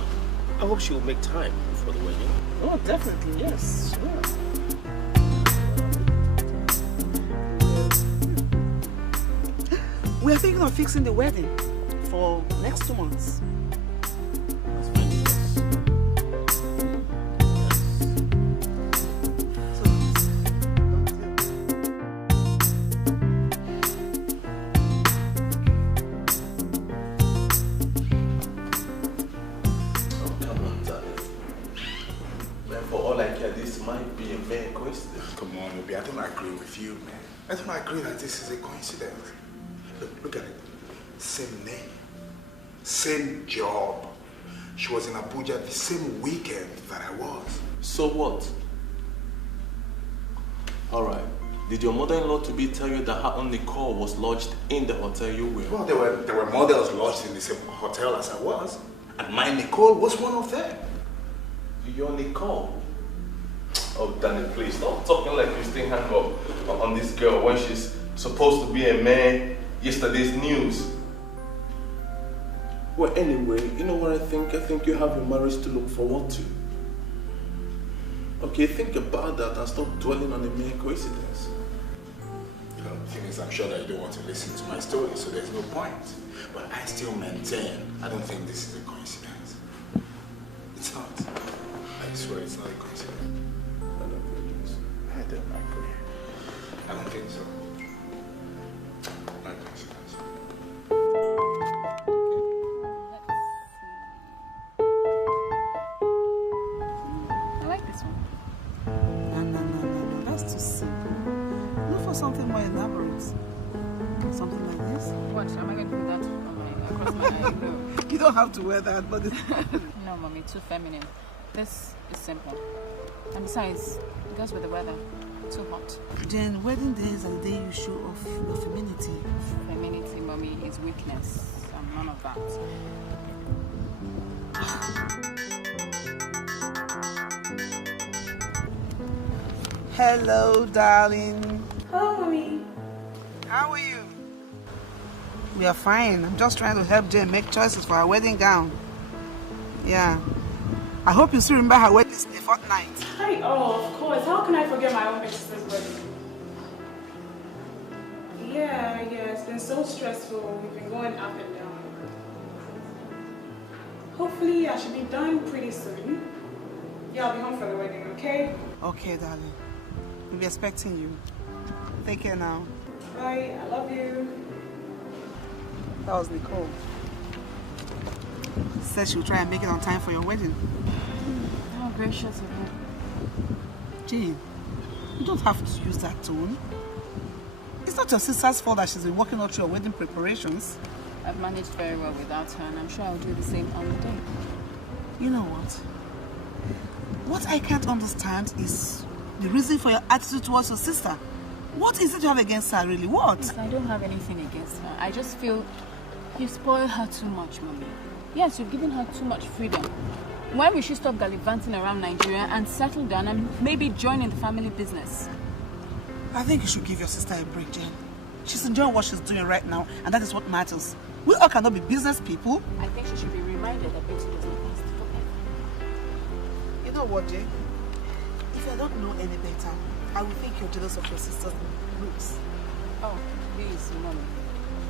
I hope she will make time for the wedding. Oh, definitely, yes. Sure. We are thinking of fixing the wedding for next 2 months. Come on, Obi, I don't agree with you, man. I don't agree that this is a coincidence. Look at it. Same name, same job. She was in Abuja the same weekend that I was. So what? Alright. Did your mother-in-law to be tell you that her only call was lodged in the hotel you were? Well, there were models lodged in the same hotel as I was. And my Nicole was one of them. Your Nicole? Oh, Danny, please, stop talking like Christine Hancock on this girl when she's supposed to be a man yesterday's news. Well, anyway, you know what I think? I think you have a marriage to look forward to. Okay, think about that and stop dwelling on the mere coincidence. You know, the thing is, I'm sure that you don't want to listen to my story, so there's no point. But I still maintain, I don't think this is a coincidence. It's not. I swear it's not a coincidence. I don't agree. I don't think so. Not a coincidence. I like this one. No. That's too simple. Look for something more elaborate. Something like this. What? Am I going to put that across my eye? No. You don't have to wear that, but No, mommy, too feminine. This is simple. And besides, it goes with the weather. Too hot. Jen, wedding day is the day you show off your femininity. Femininity, mommy, is weakness. I'm none of that. Hello, darling. Hello, mommy. How are you? We are fine. I'm just trying to help Jen make choices for her wedding gown. Yeah. I hope you still remember her wedding is in a fortnight. Oh, of course. How can I forget my own sister's wedding? Yeah, it's been so stressful. We've been going up and down. Hopefully, I should be done pretty soon. Yeah, I'll be home for the wedding, okay? Okay, darling. We'll be expecting you. Take care now. Bye. I love you. That was Nicole. Said she'll try and make it on time for your wedding. How gracious of her. Jane, you don't have to use that tone. It's not your sister's fault that she's been working out your wedding preparations. I've managed very well without her, and I'm sure I'll do the same on the day. You know what? What I can't understand is the reason for your attitude towards your sister. What is it you have against her, really? What? Yes, I don't have anything against her. I just feel you spoil her too much, Mommy. Yes, you've given her too much freedom. When we should stop gallivanting around Nigeria and settle down and maybe join in the family business? I think you should give your sister a break, Jen. She's enjoying what she's doing right now, and that is what matters. We all cannot be business people. I think she should be reminded that beauty doesn't last forever. You know what, Jane? If I don't know any better, I will think you're jealous of your sister's looks. Oh, please, Mommy.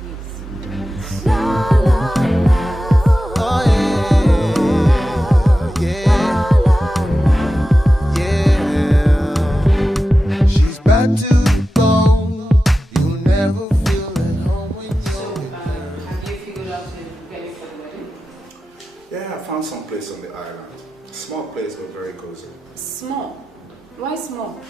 Please. La, la, la. Oh, yeah. Yeah. She's bad to the bone. You never feel at home when you're have you figured out the venue for the wedding? Yeah, I found some place on the island. Small place, but very cozy. Small? Why small?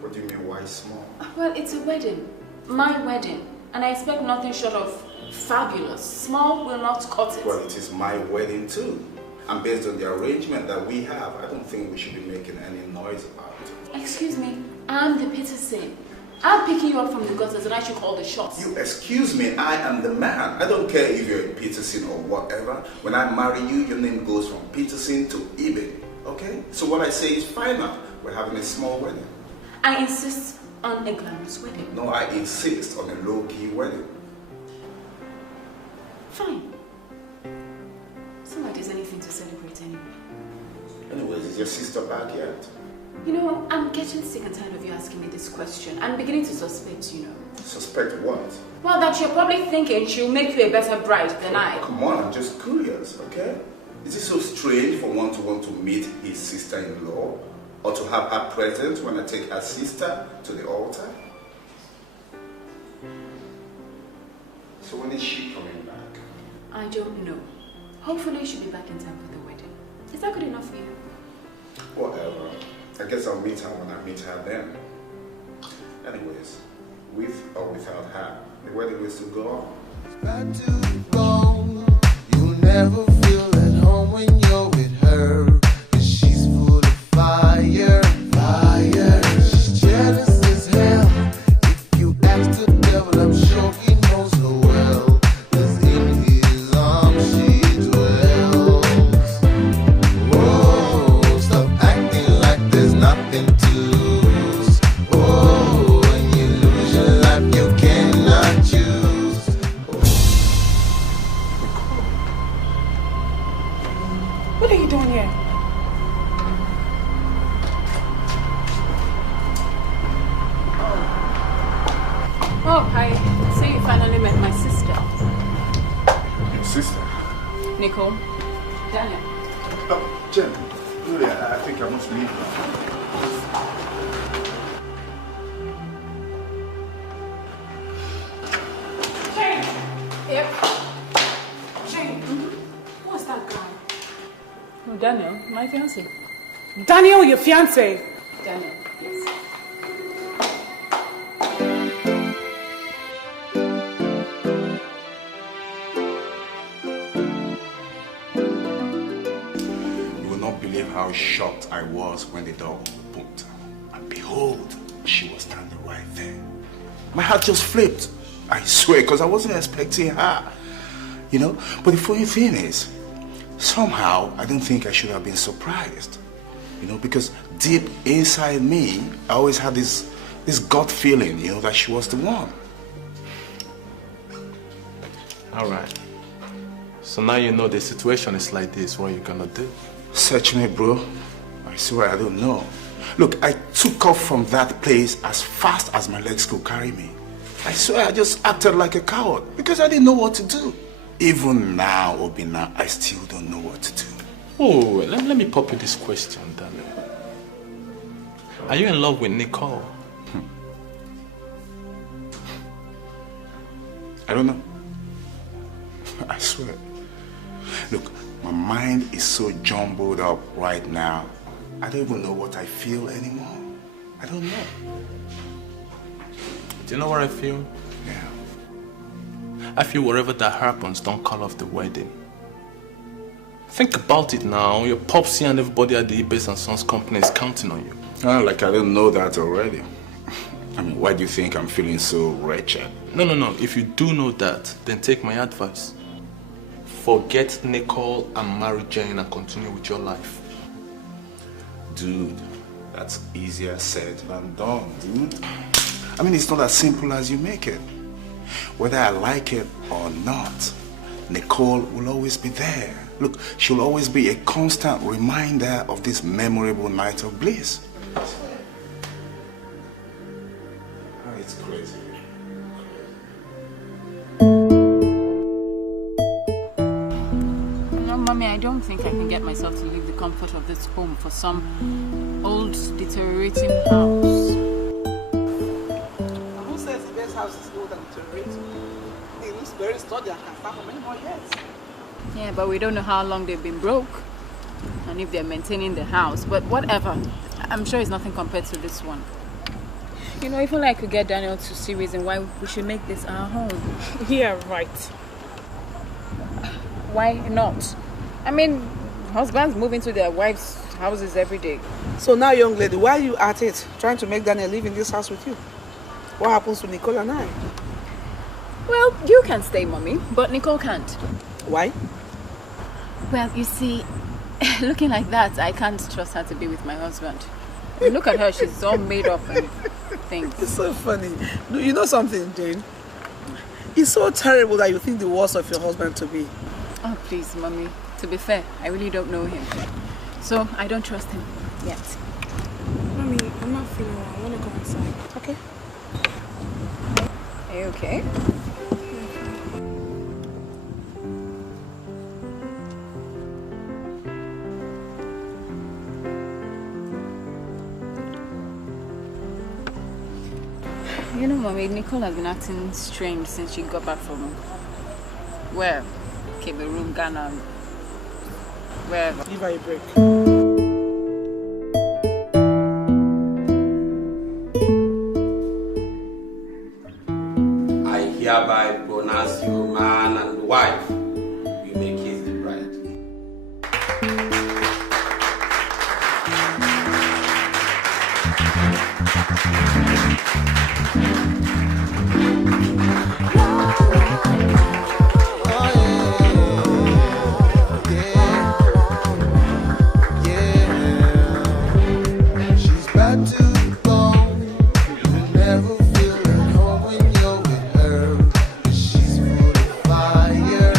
What do you mean, why small? Well, it's a wedding. My wedding. And I expect nothing short of fabulous. Small will not cut it. Well, it is my wedding too. And based on the arrangement that we have, I don't think we should be making any noise about it. Excuse me, I'm the Peterson. I'm picking you up from the gutters and I should call the shots. You excuse me, I am the man. I don't care if you're a Peterson or whatever. When I marry you, your name goes from Peterson to eBay. Okay? So what I say is final. We're having a small wedding. I insist on a glamorous wedding. No, I insist on a low-key wedding. Fine. It's not like there's anything to celebrate anyway. Anyways, is your sister back yet? You know, I'm getting sick and tired of you asking me this question. I'm beginning to suspect, you know. Suspect what? Well, that you're probably thinking she'll make you a better bride than I. Come on, I'm just curious, okay? Is it so strange for one to want to meet his sister-in-law? Or to have her present when I take her sister to the altar? So when is she coming back? I don't know. Hopefully she'll be back in time for the wedding. Is that good enough for you? Whatever. I guess I'll meet her when I meet her then. Anyways, with or without her, the wedding will still go on. Bad to go. You never feel at home when you're with her. 'Cause she's full of fire, fire. She's jealous as hell. If you ask the devil, I'm sure he knows her well. 'Cause in his arms she dwells. Whoa, stop acting like there's nothing to lose. Oh, when you lose your life, you cannot choose. What are you doing here? Oh, hi. So you finally met my sister. Your sister? Nicole. Daniel. Oh, Jen. Really, I think I must leave now. Jane! Yep. Jane, what's that guy? Oh, Daniel, my fiancé. Daniel, your fiancé. Daniel, yes. You will not believe how shocked I was when the door opened. And behold, she was standing right there. My heart just flipped. I swear, because I wasn't expecting her. You know? But the funny thing is, somehow, I don't think I should have been surprised. You know, because deep inside me, I always had this gut feeling, you know, that she was the one. All right. So now you know the situation is like this. What are you gonna do? Search me, bro. I swear I don't know. Look, I took off from that place as fast as my legs could carry me. I swear I just acted like a coward because I didn't know what to do. Even now, Obina, I still don't know what to do. Oh, let me pop you this question, Daniel. Are you in love with Nicole? I don't know. I swear. Look, my mind is so jumbled up right now. I don't even know what I feel anymore. I don't know. Do you know what I feel? Yeah. I feel whatever that happens, don't call off the wedding. Think about it now. Your popsy and everybody at the Ibes and Sons company is counting on you. Oh, like I don't know that already. I mean, why do you think I'm feeling so wretched? No. If you do know that, then take my advice. Forget Nicole and marry Jane and continue with your life. Dude, that's easier said than done, dude. I mean, it's not as simple as you make it. Whether I like it or not, Nicole will always be there. Look, she'll always be a constant reminder of this memorable night of bliss. Oh, it's crazy. No, Mommy, I don't think I can get myself to leave the comfort of this home for some old, deteriorating house. Who says the best house is old and deteriorating? It looks very sturdy and can stand for many more years. Yeah, but we don't know how long they've been broke and if they're maintaining the house. But whatever, I'm sure it's nothing compared to this one. You know, if only I could get Daniel to see reason why we should make this our home. Yeah, right. Why not? I mean, husbands move into their wives' houses every day. So now, young lady, why are you at it, trying to make Daniel live in this house with you? What happens to Nicole and I? Well, you can stay, Mommy, but Nicole can't. Why? Well, you see, looking like that, I can't trust her to be with my husband. Look at her, she's all made up and things. It's so funny. You know something, Jane? It's so terrible that you think the worst of your husband to be. Oh, please, Mommy. To be fair, I really don't know him. So, I don't trust him yet. Mommy, I'm not feeling well. I want to go inside. Okay. Are you okay? You know, Mommy, Nicole has been acting strange since she got back from Cameroon, Ghana, wherever. Give her a break. I hereby pronounce you man and wife. You may kiss the bride. She's bad to the bone. You never feel at home when you're with her. She's full of fire.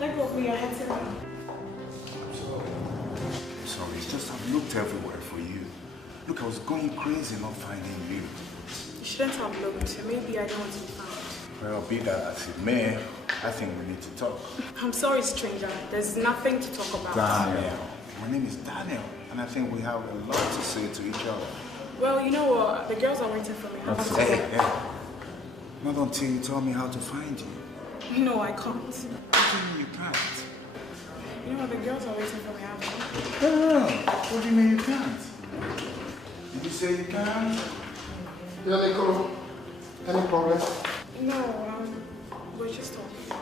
Let go of me, your head's in me. Sorry, it's just I've looked everywhere for you. Look, I was going crazy not finding you. You shouldn't have looked. Maybe I don't want to be found. Well, be that as it may, I think we need to talk. I'm sorry, stranger. There's nothing to talk about. Daniel. My name is Daniel, and I think we have a lot to say to each other. Well, you know what? The girls are waiting for me. Hey. Not until you tell me how to find you. No, I can't. You can't. You know what? The girls are waiting for me. Oh, what do you mean you can't? Did you say you can't? Yeah, Nicole. Any problem? No, we're just talking.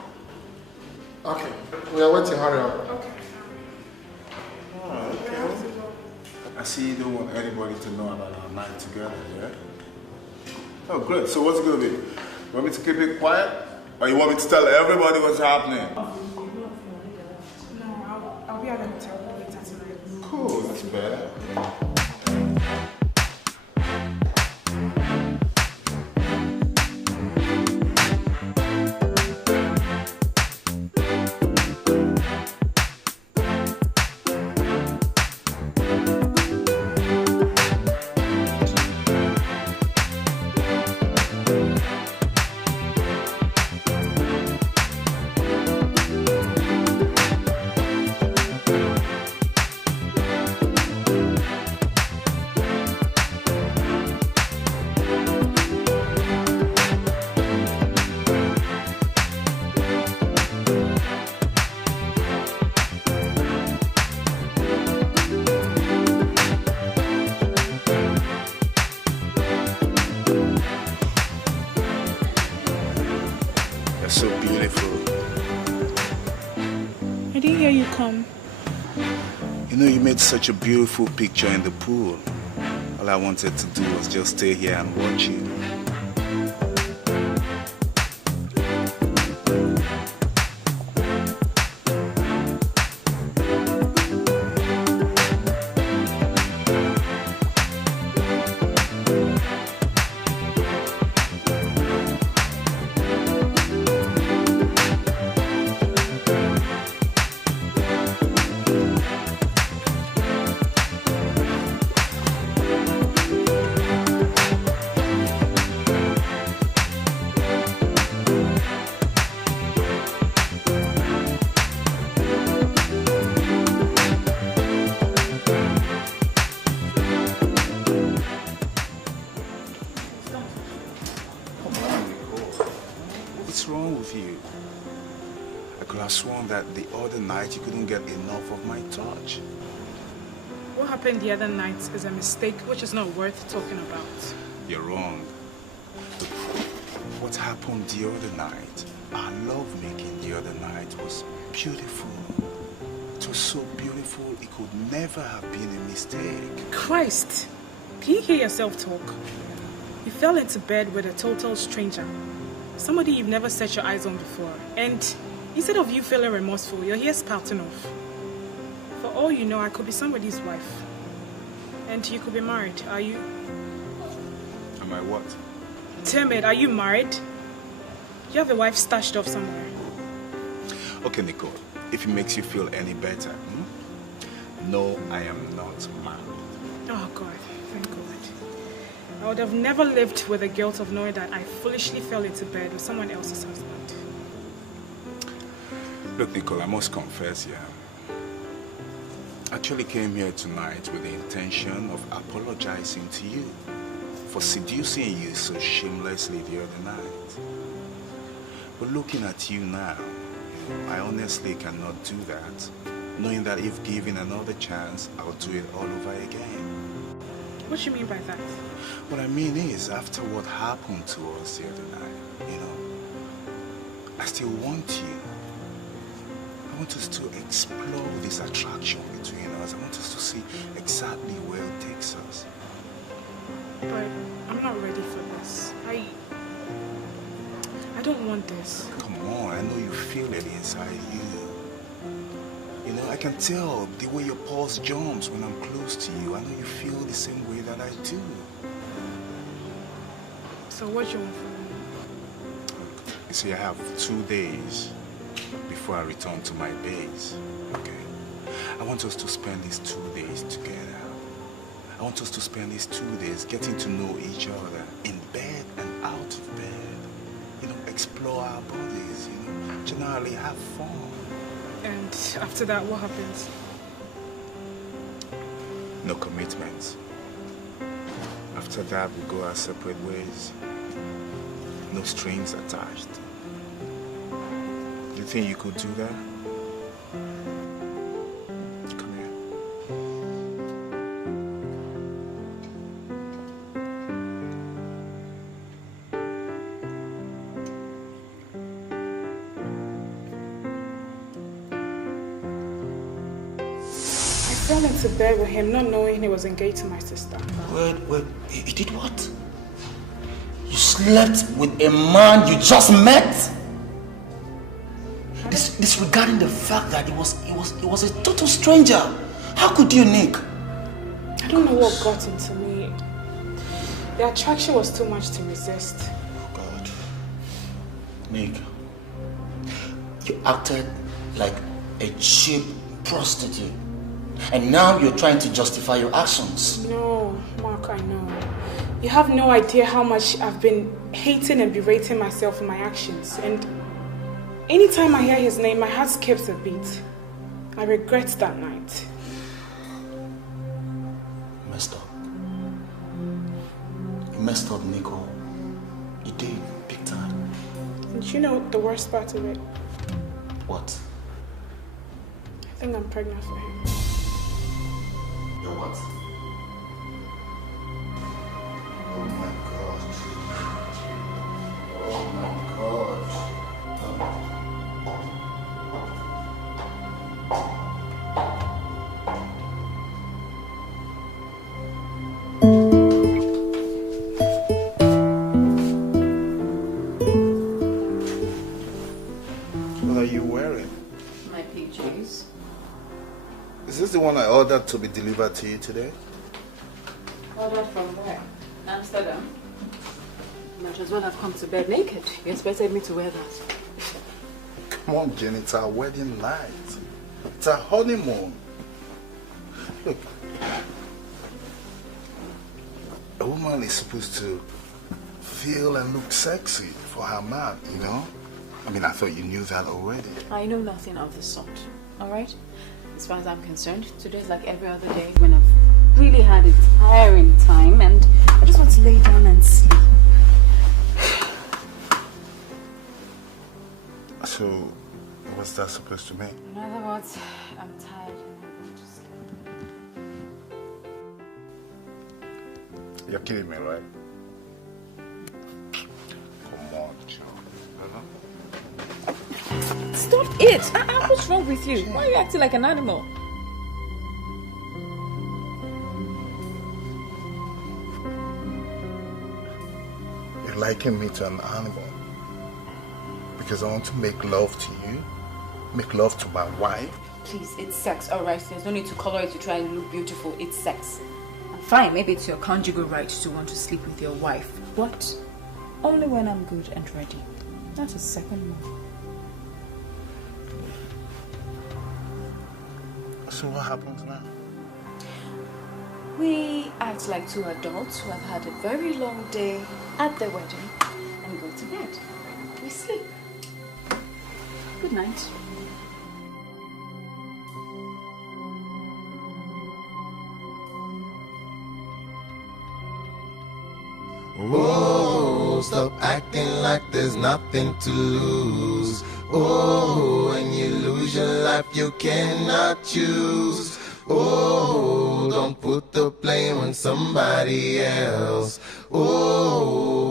Okay. We are waiting. Hurry up. Okay. Okay. I see you don't want anybody to know about our night together, yeah? Oh, great. So what's it going to be? You want me to keep it quiet? Or you want me to tell everybody what's happening? No, I'll be at the hotel later tonight. Cool, that's better. So beautiful. I didn't hear you come. You know, you made such a beautiful picture in the pool. All I wanted to do was just stay here and watch you. night you couldn't get enough of my touch. What happened the other night is a mistake which is not worth talking about. You're wrong. What happened the other night, our lovemaking the other night was beautiful. It was so beautiful, it could never have been a mistake. Christ! Can you hear yourself talk? You fell into bed with a total stranger. Somebody you've never set your eyes on before. And instead of you feeling remorseful, you're here spouting off. For all you know, I could be somebody's wife. And you could be married, are you? Am I what? Damn it, are you married? You have a wife stashed off somewhere. Okay, Nicole, if it makes you feel any better, no, I am not married. Oh God, thank God. I would have never lived with the guilt of knowing that I foolishly fell into bed with someone else's husband. Look, Nicole, I must confess, I actually came here tonight with the intention of apologizing to you for seducing you so shamelessly the other night. But looking at you now, I honestly cannot do that, knowing that if given another chance, I'll do it all over again. What do you mean by that? What I mean is, after what happened to us the other night, I still want you. I want us to explore this attraction between us. I want us to see exactly where it takes us. But I'm not ready for this. I don't want this. Come on, I know you feel it inside you. I can tell the way your pulse jumps when I'm close to you. I know you feel the same way that I do. So what do you want from me? You see, I have 2 days before I return to my base, okay? I want us to spend these 2 days together. I want us to spend these 2 days getting to know each other in bed and out of bed. Explore our bodies, generally have fun. And after that, what happens? No commitments. After that, we go our separate ways. No strings attached. Do you think you could do that? Come here. I fell into bed with him not knowing he was engaged to my sister. Wait, you did what? You slept with a man you just met? Disregarding the fact that it was a total stranger. How could you, Nick? I don't know what got into me. The attraction was too much to resist. Oh God. Nick, you acted like a cheap prostitute. And now you're trying to justify your actions. No, Mark, I know. You have no idea how much I've been hating and berating myself for my actions. And anytime I hear his name, my heart skips a beat. I regret that night. Messed up. You messed up, Nico. You did, big time. And you know the worst part of it? What? I think I'm pregnant for him. You're what? Oh my God. Oh my God. What are you wearing? My PJs. Is this the one I ordered to be delivered to you today? Ordered from where? Amsterdam. Might as well have come to bed naked. You expected me to wear that. Come on, Jenny, it's our wedding night. It's our honeymoon. Look, a woman is supposed to feel and look sexy for her man, I mean, I thought you knew that already. I know nothing of the sort. Alright? As far as I'm concerned, today's like every other day when I've really had a tiring time and I just want to lay down and sleep. So, what's that supposed to mean? In other words, I'm tired and I'm going to sleep. You're kidding me, right? Come on, Joe. Stop it! What's wrong with you? Why are you acting like an animal? You're liking me to an animal because I want to make love to you, make love to my wife. Please, it's sex, alright? There's no need to color it to try and look beautiful. It's sex. Fine, maybe it's your conjugal right to want to sleep with your wife, but only when I'm good and ready. That's a second move. So what happens now? We act like two adults who have had a very long day at the wedding and go to bed. We sleep. Good night. Oh, stop acting like there's nothing to lose. Oh, when you lose your life, you cannot choose. Oh, don't put the blame on somebody else. Oh,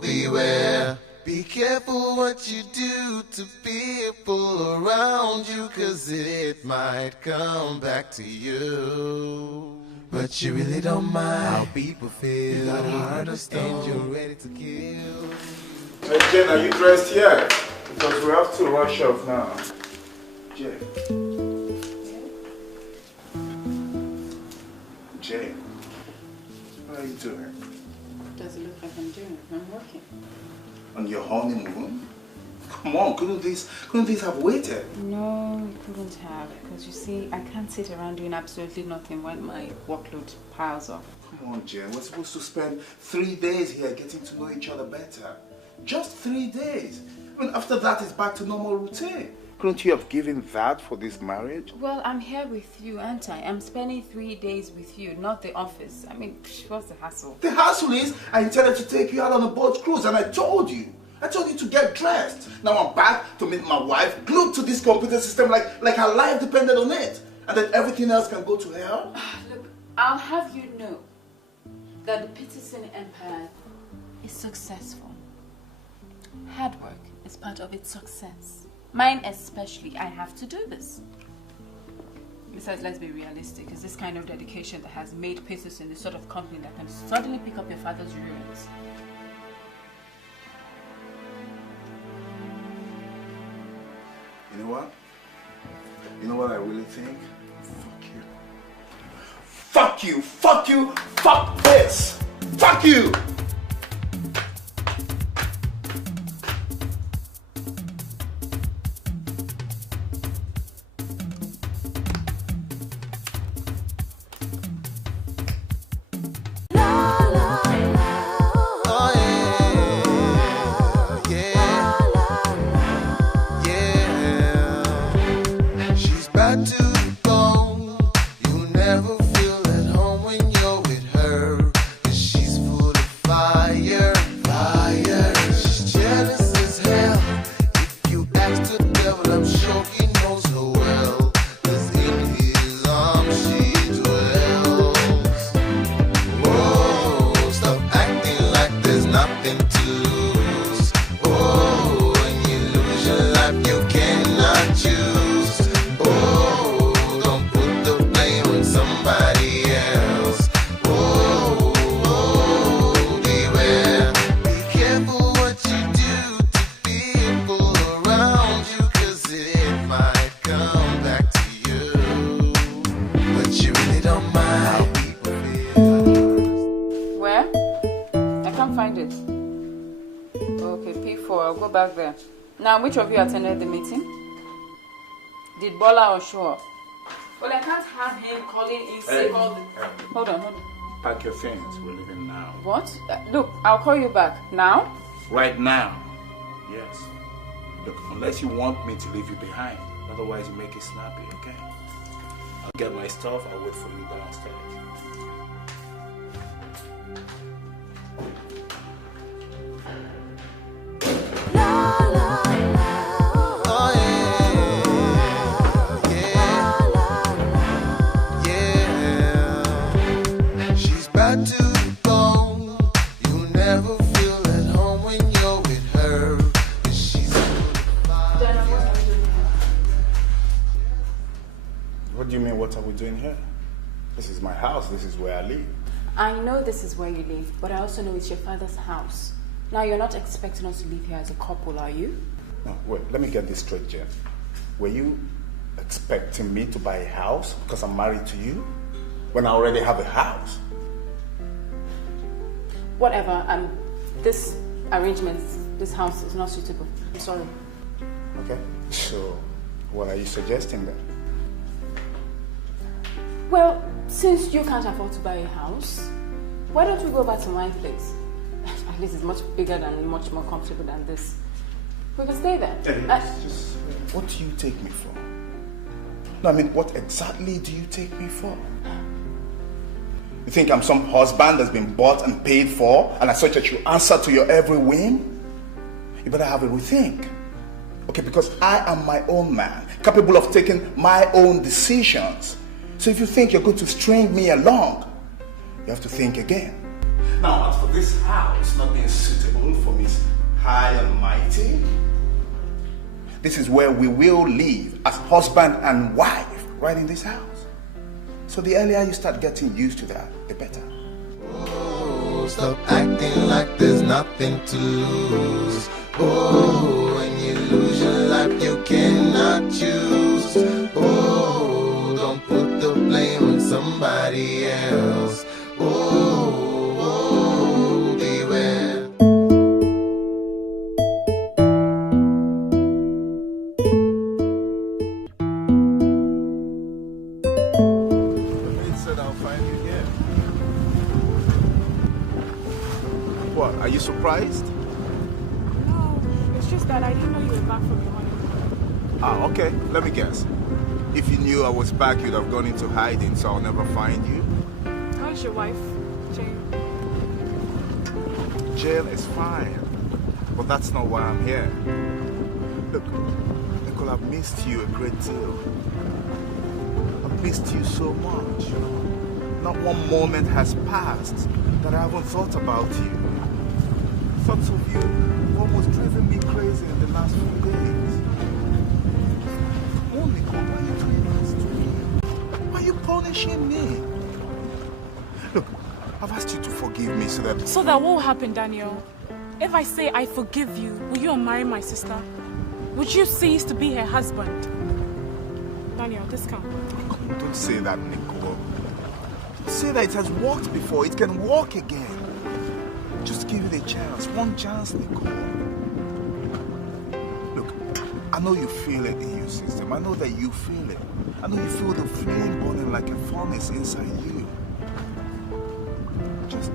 beware. Be careful what you do to people around you, 'cause it might come back to you. But you really don't mind how people feel. You got a heart of stone and you're ready to kill. Hey Jen, are you dressed yet? Because we have to rush off now. Jen. Jen, how are you doing? Does it look like I'm doing it? I'm working. On your honeymoon? Come on, couldn't these have waited? No, it couldn't have. Because you see, I can't sit around doing absolutely nothing when my workload piles up. Come on, Jen, we're supposed to spend 3 days here getting to know each other better. Just 3 days. I mean, after that, it's back to normal routine. Couldn't you have given that for this marriage? Well, I'm here with you, aren't I? I'm spending 3 days with you, not the office. I mean, what's the hassle? The hassle is, I intended to take you out on a boat cruise, and I told you to get dressed. Now I'm back to meet my wife, glued to this computer system like her life depended on it. And then everything else can go to hell. Look, I'll have you know that the Peterson Empire is successful. Hard work is part of its success. Mine especially. I have to do this. Besides, let's be realistic. It's this kind of dedication that has made Peterson the sort of company that can suddenly pick up your father's ruins. You know what? You know what I really think? Fuck you. Fuck you. Fuck you. Fuck this. Fuck you. Now, which of you attended the meeting? Did Bola or show up? Well, I can't have him calling in sick all the... Hold on. Pack your things. We're leaving now. What? Look, I'll call you back. Now? Right now. Yes. Look, unless you want me to leave you behind. Otherwise, you make it snappy, okay? I'll get my stuff. I'll wait for you downstairs. Oh yeah. doing here? This is my house. This is where I live. I know this is where you live, but I also know it's your father's house. Now, you're not expecting us to live here as a couple, are you? No, wait, let me get this straight, Jen. Were you expecting me to buy a house because I'm married to you when I already have a house? Whatever, this arrangement, this house is not suitable. I'm sorry. Okay, so what are you suggesting then? Well, since you can't afford to buy a house, why don't we go back to my place? At least it's much bigger and much more comfortable than this. We can stay there. Just, what do you take me for? No, I mean, what exactly do you take me for? You think I'm some husband that's been bought and paid for, and as such that you answer to your every whim? You better have a rethink. Okay, because I am my own man, capable of taking my own decisions. So if you think you're going to string me along, you have to think again. Now, as for this house not being suitable for Miss High and Mighty, this is where we will live as husband and wife, right in this house. So the earlier you start getting used to that, the better. Oh, stop acting like there's nothing to lose. Oh, when you lose your life, you cannot choose. Oh, don't put the blame on somebody else. Oh, beware. What, are you surprised? No, it's just that I didn't know you were back from your honeymoon. Ah, okay, let me guess. If you knew I was back, you'd have gone into hiding, so I'll never find you. How's your wife, Jane? Jail is fine, but that's not why I'm here. Look, Nicole, I've missed you a great deal. I've missed you so much. Not one moment has passed that I haven't thought about you. Thoughts of you have almost driven me crazy in the last few days. Oh, Nicole, why are you doing this to me? Why are you punishing me? Look, I've asked you to forgive me so that... So that what will happen, Daniel? If I say I forgive you, will you unmarry my sister? Would you cease to be her husband? Daniel, discount. Don't say that, Nicole. Say that it has worked before, it can work again. Just give it a chance, one chance, Nicole. Look, I know you feel it in your system. I know that you feel it. I know you feel the flame burning like a furnace inside you. Just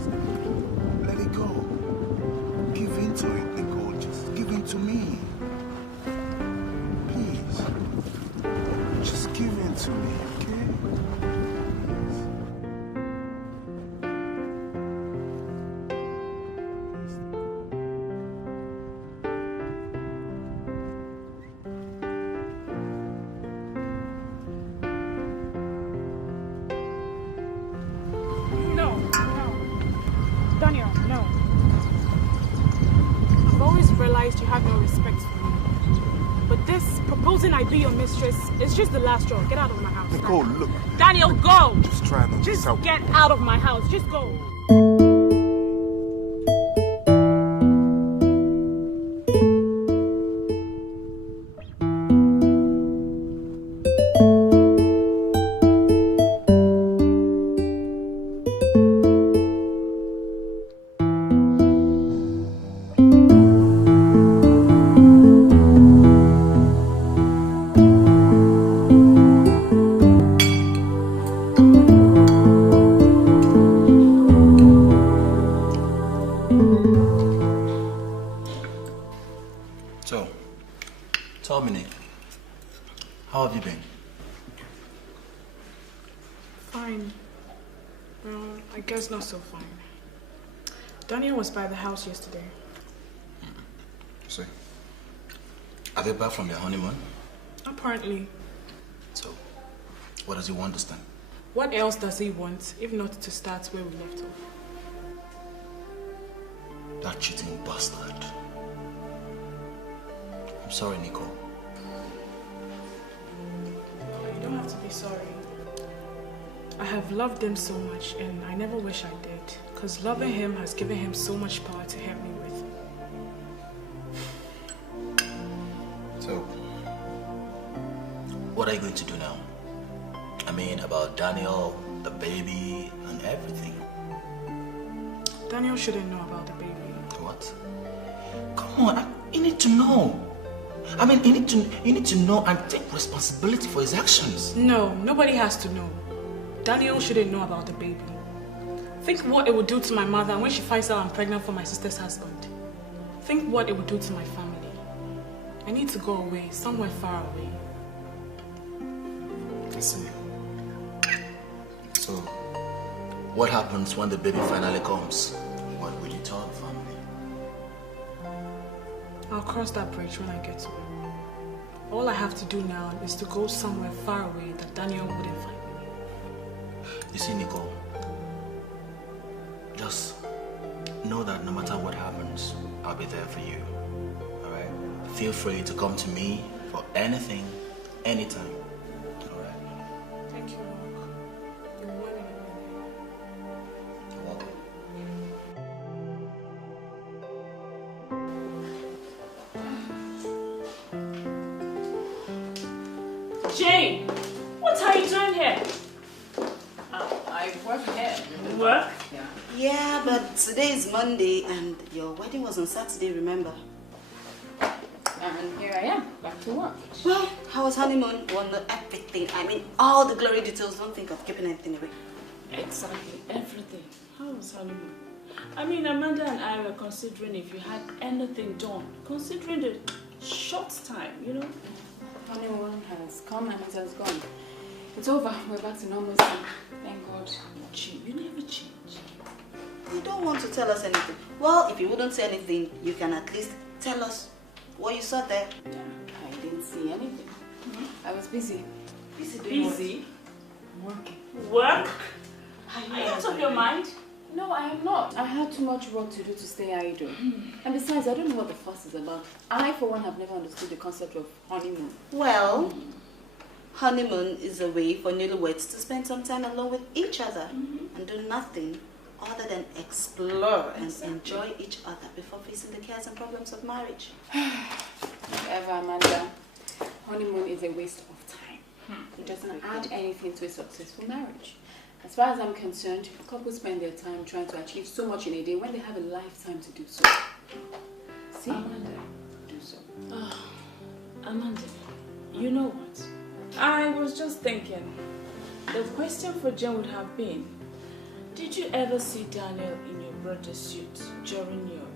let it go. Give in to it, Nicole. Just give in to me. Please. Just give in to me, okay? You have no respect for me. But this proposing I be your mistress is just the last straw. Get out of my house. Nicole, look. Daniel, go! Just try not to Just get out of my house. Just go. Not so fine. Daniel was by the house yesterday. See, are they back from their honeymoon? Apparently. So, what does he want this time? What else does he want, if not to start where we left off? That cheating bastard. I'm sorry, Nicole. You don't have to be sorry. I have loved him so much and I never wish I did. Because loving him has given him so much power to help me with. So, what are you going to do now? I mean, about Daniel, the baby, and everything. Daniel shouldn't know about the baby. What? Come on, you need to know. I mean, you need to know and take responsibility for his actions. No, nobody has to know. Daniel shouldn't know about the baby. Think what it would do to my mother when she finds out I'm pregnant for my sister's husband. Think what it would do to my family. I need to go away, somewhere far away. I see. So, what happens when the baby finally comes? What will you tell the family? I'll cross that bridge when I get to it. All I have to do now is to go somewhere far away that Daniel wouldn't find me. You see, Nicole, just know that no matter what happens, I'll be there for you. Alright? Feel free to come to me for anything, anytime. Alright? Thank you, Mark. You're one in a million. You're welcome. Jane, what are you doing here? I work here. Work? Yeah. Yeah, but today is Monday and your wedding was on Saturday, remember? And here I am, back to work. Well, how was honeymoon? Wonder everything. I mean, all the glory details. Don't think of keeping anything away. Exactly, everything. How was honeymoon? I mean, Amanda and I were considering if you had anything done, considering the short time, you know? Honeymoon has come and it has gone. It's over. We're back to normalcy. Thank God. You never change. You don't want to tell us anything. Well, if you wouldn't say anything, you can at least tell us what you saw there. Yeah, I didn't see anything. I was busy. Busy doing Busy? Working. Work? Are you out of your mind? No, I am not. I had too much work to do to stay idle. And besides, I don't know what the fuss is about. I, for one, have never understood the concept of honeymoon. Well, honeymoon is a way for newlyweds to spend some time alone with each other and do nothing other than explore and enjoy each other before facing the cares and problems of marriage. Whatever, Amanda. Honeymoon is a waste of time. It doesn't add anything to a successful marriage. As far as I'm concerned, couples spend their time trying to achieve so much in a day when they have a lifetime to do so. See? Amanda. Do so. Amanda, you know what? I was just thinking, the question for Jen would have been, did you ever see Daniel in your brother's suit during your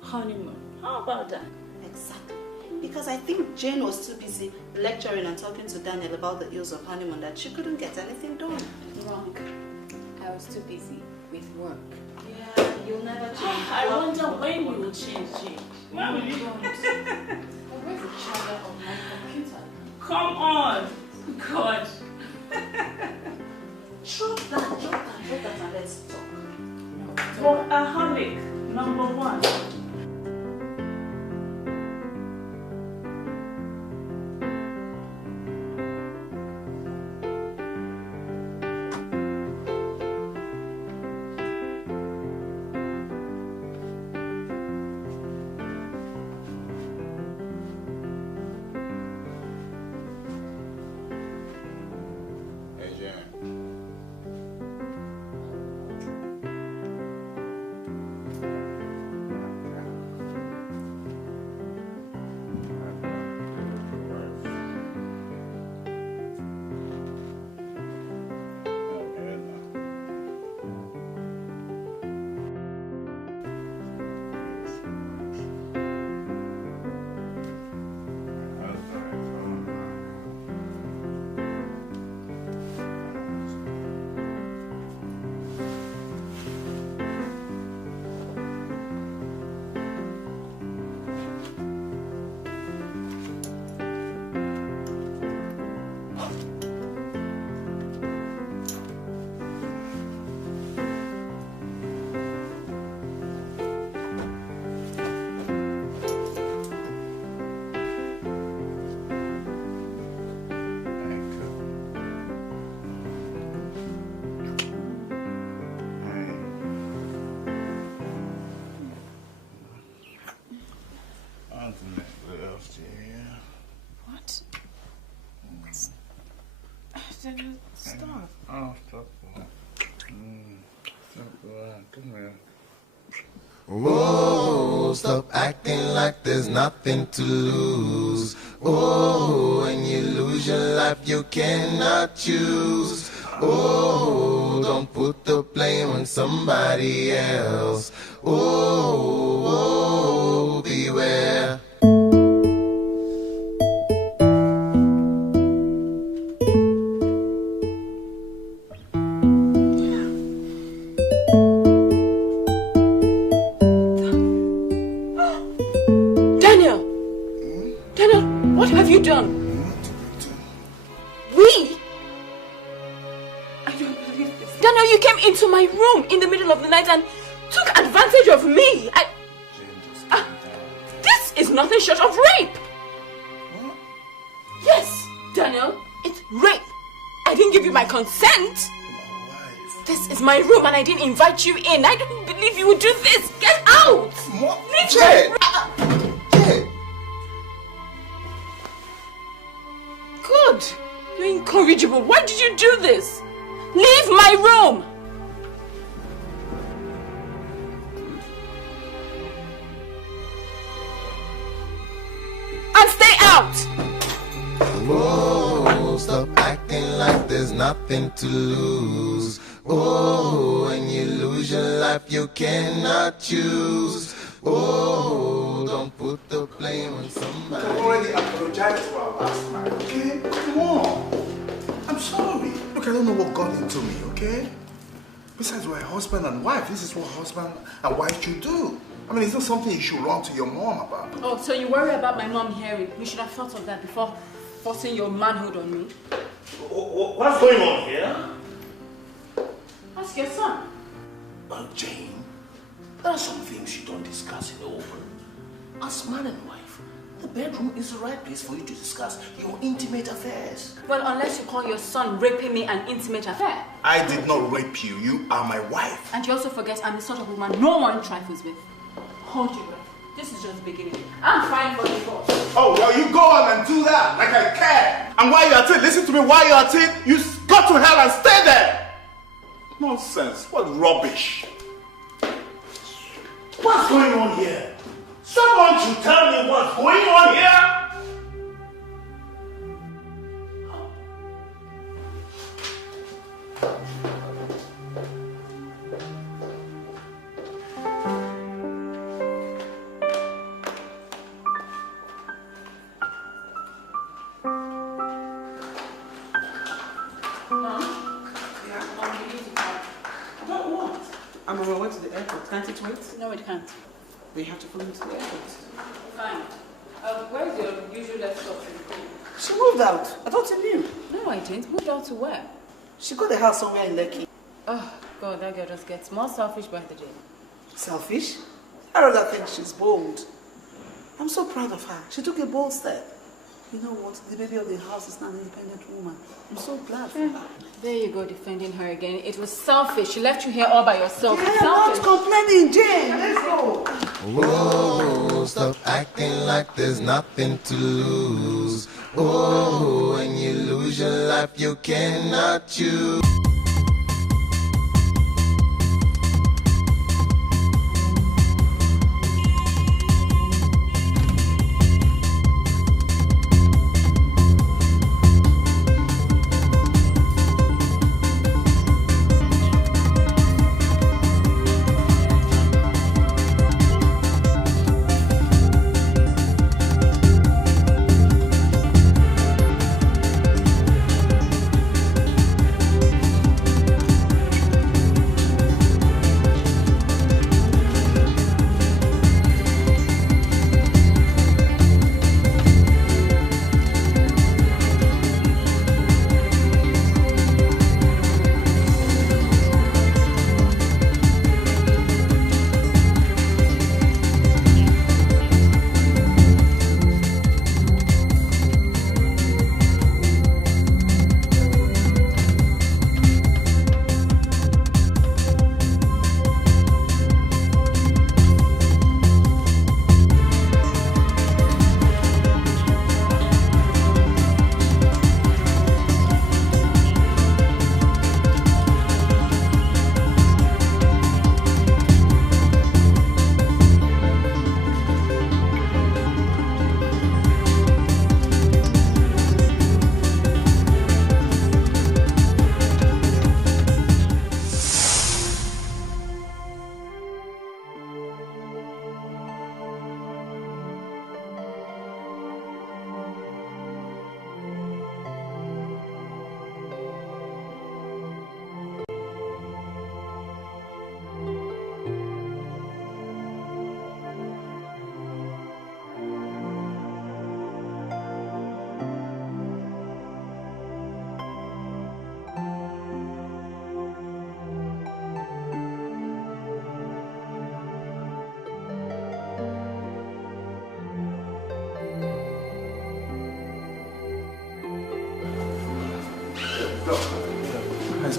honeymoon? How about that? Exactly. Because I think Jane was too busy lecturing and talking to Daniel about the ills of honeymoon that she couldn't get anything done. Wrong. I was too busy with work. Yeah, you'll never change. I wonder when you will change, Jane. When will you? Where's the charger of my computer? Come on! God. Drop that and let's talk. Workaholic, number one. Come here. Whoa, stop acting like there's nothing to lose. Oh, when you lose your life, you cannot choose. Oh, don't put the blame on somebody else. Oh, beware. What have you done? We? I don't believe this. Daniel, you came into my room in the middle of the night and took advantage of me. This is nothing short of rape. What? Yes, Daniel, it's rape. I didn't give you my consent. This is my room and I didn't invite you in. I don't believe you would do this. Get out. What? Leave Jay. me. Jay. Good. You're incorrigible. Why did you do this? Leave my room. And stay out. Whoa, stop acting like there's nothing to lose. Oh, when you lose your life, you cannot choose. Oh, don't put the blame on somebody. I've already apologized for our last night, okay? Come on. I'm sorry. Look, I don't know what got into me, okay? Besides, we're husband and wife. This is what husband and wife should do. I mean, it's not something you should run to your mom about. Oh, so you worry about my mom hearing. You should have thought of that before forcing your manhood on me. What's going on here? Ask your son. Jane, there are some things you don't discuss in the open. As man and wife, the bedroom is the right place for you to discuss your intimate affairs. Well, unless you call your son raping me an intimate affair. I did not rape you. You are my wife. And you also forget I'm the sort of woman no one trifles with. Hold your breath. This is just the beginning. I'm fine for divorce. Oh, well, you go on and do that like I care. And while you're at it, listen to me, while you're at it, you go to hell and stay there. Nonsense. What rubbish. What's going on here? Someone should tell me what's going on here. I'm on my way to the airport. Can't it wait? No, it can't. We have to follow me to the airport. Fine. Where's your usual laptop? She moved out. I thought you knew. No, I didn't. Moved out to where? She got a house somewhere in Lekki. Oh, God, that girl just gets more selfish by the day. Selfish? I rather think she's bold. I'm so proud of her. She took a bold step. You know what? The baby of the house is now an independent woman. I'm so glad for her. There you go, defending her again. It was selfish. She left you here all by yourself. Yeah, Selfish. I'm not complaining, Jane. Let's go. Whoa, stop acting like there's nothing to lose. Oh, when you lose your life, you cannot choose.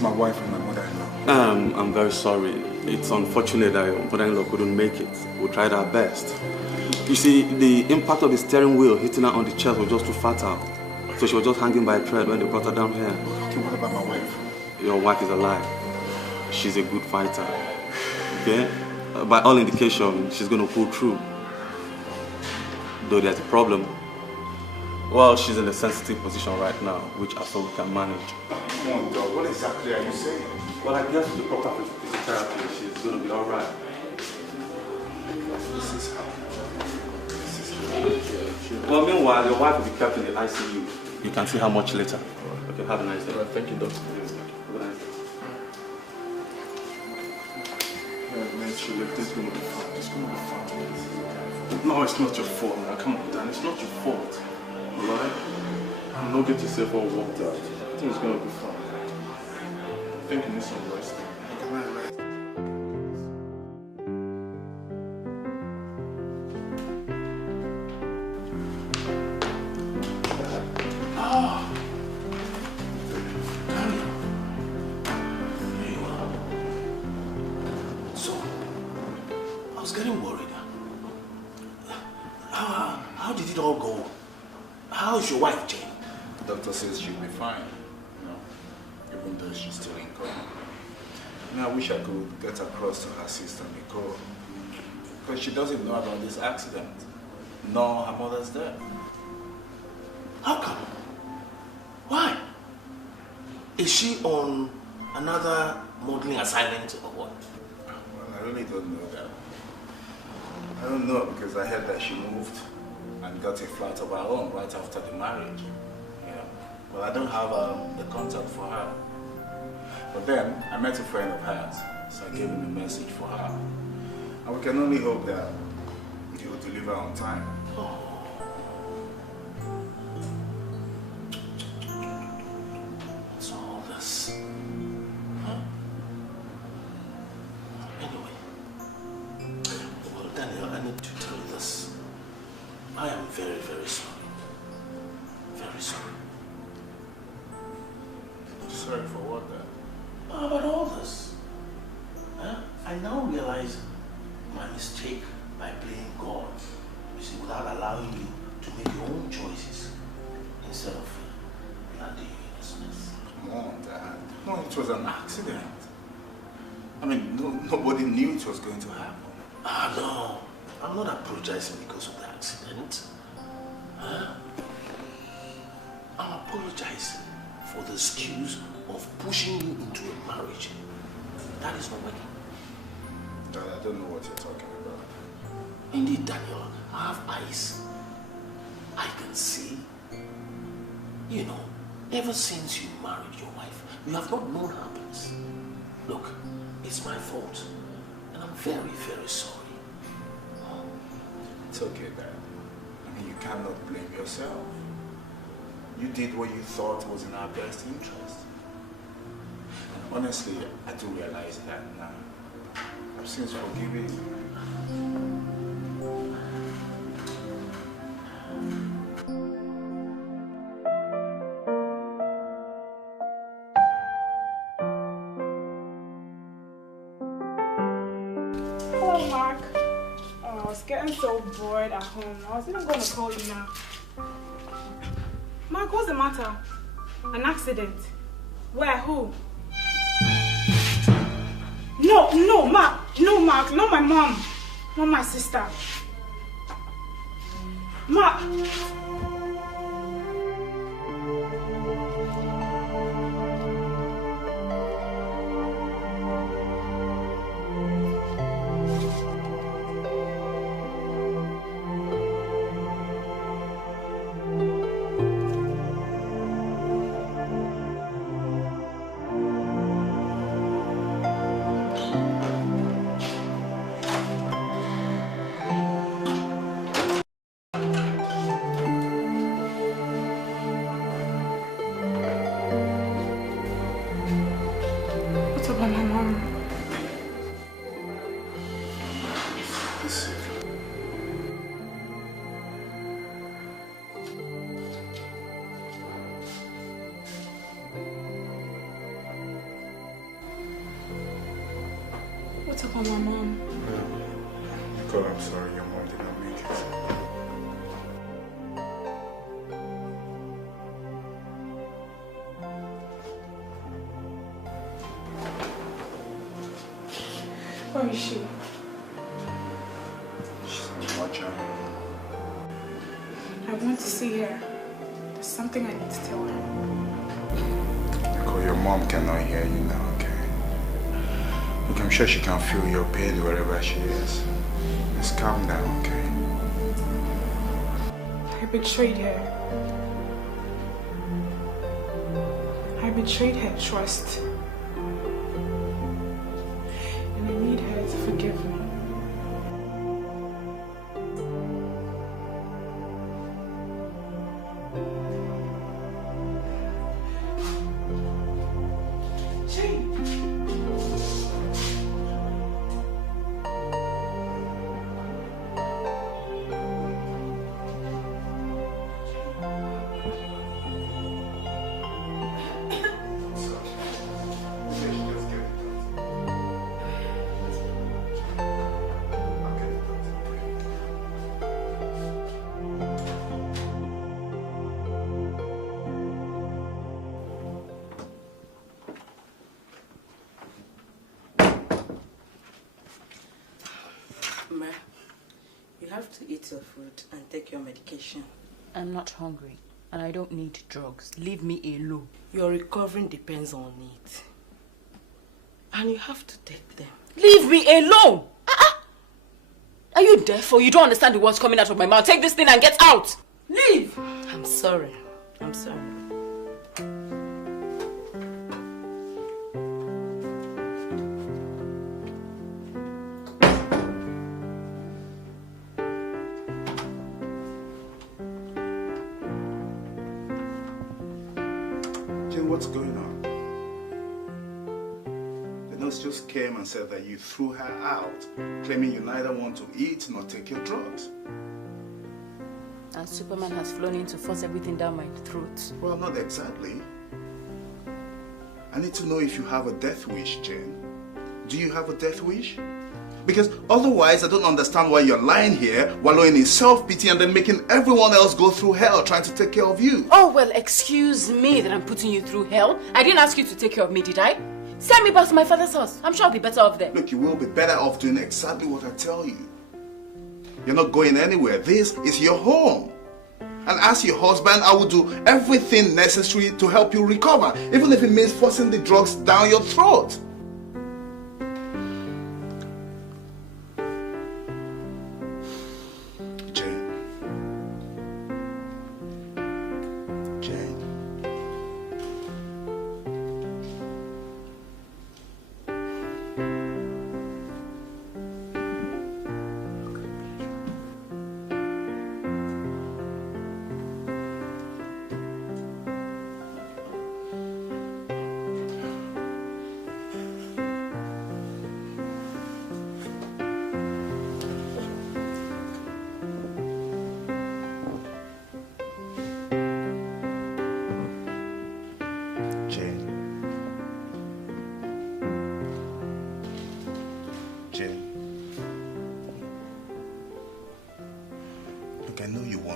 my wife and my mother-in-law? I'm very sorry. It's unfortunate that your mother-in-law couldn't make it. We tried our best. You see, the impact of the steering wheel hitting her on the chest was just too fatal. So she was just hanging by a thread when they brought her down here. Okay, what about my wife? Your wife is alive. She's a good fighter. Okay? By all indication, she's going to pull through. Though there's a problem. Well, she's in a sensitive position right now, which I thought we can manage. Come on, dog. What exactly are you saying? Well, I guess with the proper physiotherapy, she's going to be all right. This is how. Well, meanwhile, your wife will be kept in the ICU. You can see how much later. Okay, have a nice day. All right, thank you, doctor. Have a nice day. Man, this is going to be fun. It's going to be fun. No, it's not your fault, man. Come on, Dan. It's not your fault. Alright? I'm not going to say for walked out. I think it's going to be fun. I think you need some rest. How's your wife, Jane? The doctor says she'll be fine, you know, even though she's still in coma. And I wish I could get across to her sister, Nicole, because she doesn't know about this accident, nor her mother's death. How come? Why? Is she on another modeling assignment or what? Well, I really don't know that. I don't know because I heard that she moved and got a flat of her own right after the marriage. Yeah. Well, I don't have the contact for her. But then, I met a friend of hers, so I gave him a message for her. And we can only hope that he will deliver on time. What's all this? Huh? Anyway, well, Daniel, I need to tell you this. I am very, very sorry. Very sorry. Sorry for what then? About all this. Huh? I now realize my mistake by playing God. You see, without allowing you to make your own choices instead of landing you in this mess. Come on, Dad. No, it was an accident. I mean, nobody knew it was going to happen. No. I'm not apologizing because of the accident. Huh? I'm apologizing for the excuse of pushing you into a marriage that is not working. Dad, I don't know what you're talking about. Indeed, Daniel, I have eyes. I can see. You know, ever since you married your wife, you have not known happiness. Look, it's my fault, and I'm very, very sorry. It's okay, Dad. I mean, you cannot blame yourself. You did what you thought was in our best interest. And honestly, I do realize that now. I've since forgiven you. Hello, Mark. Oh, I was getting so bored at home. I was even going to call you now. Mark, what's the matter? An accident? Where? Who? No, Mark. No, Mark. Not my mom. Not my sister. Mark. What's up with my mom? Nicole, I'm sorry your mom did not make it. Where is she? She's watching. I want to see her. There's something I need to tell her. Nicole, your mom cannot hear you now, okay? Look, I'm sure she can feel your pain wherever she is. Just calm down, okay? I betrayed her. I betrayed her trust. And I need her to forgive me. Ma, you have to eat your food and take your medication. I'm not hungry and I don't need drugs. Leave me alone. Your recovering depends on it. And you have to take them. Leave me alone! Are you deaf or you don't understand the words coming out of my mouth? Take this thing and get out! Leave! I'm sorry. I'm sorry. What's going on? The nurse just came and said that you threw her out, claiming you neither want to eat nor take your drugs. And Superman has flown in to force everything down my throat. Well, not exactly. I need to know if you have a death wish, Jane. Do you have a death wish? Because otherwise, I don't understand why you're lying here, wallowing in self-pity and then making everyone else go through hell trying to take care of you. Oh, well, excuse me that I'm putting you through hell. I didn't ask you to take care of me, did I? Send me back to my father's house. I'm sure I'll be better off there. Look, you will be better off doing exactly what I tell you. You're not going anywhere. This is your home. And as your husband, I will do everything necessary to help you recover, even if it means forcing the drugs down your throat.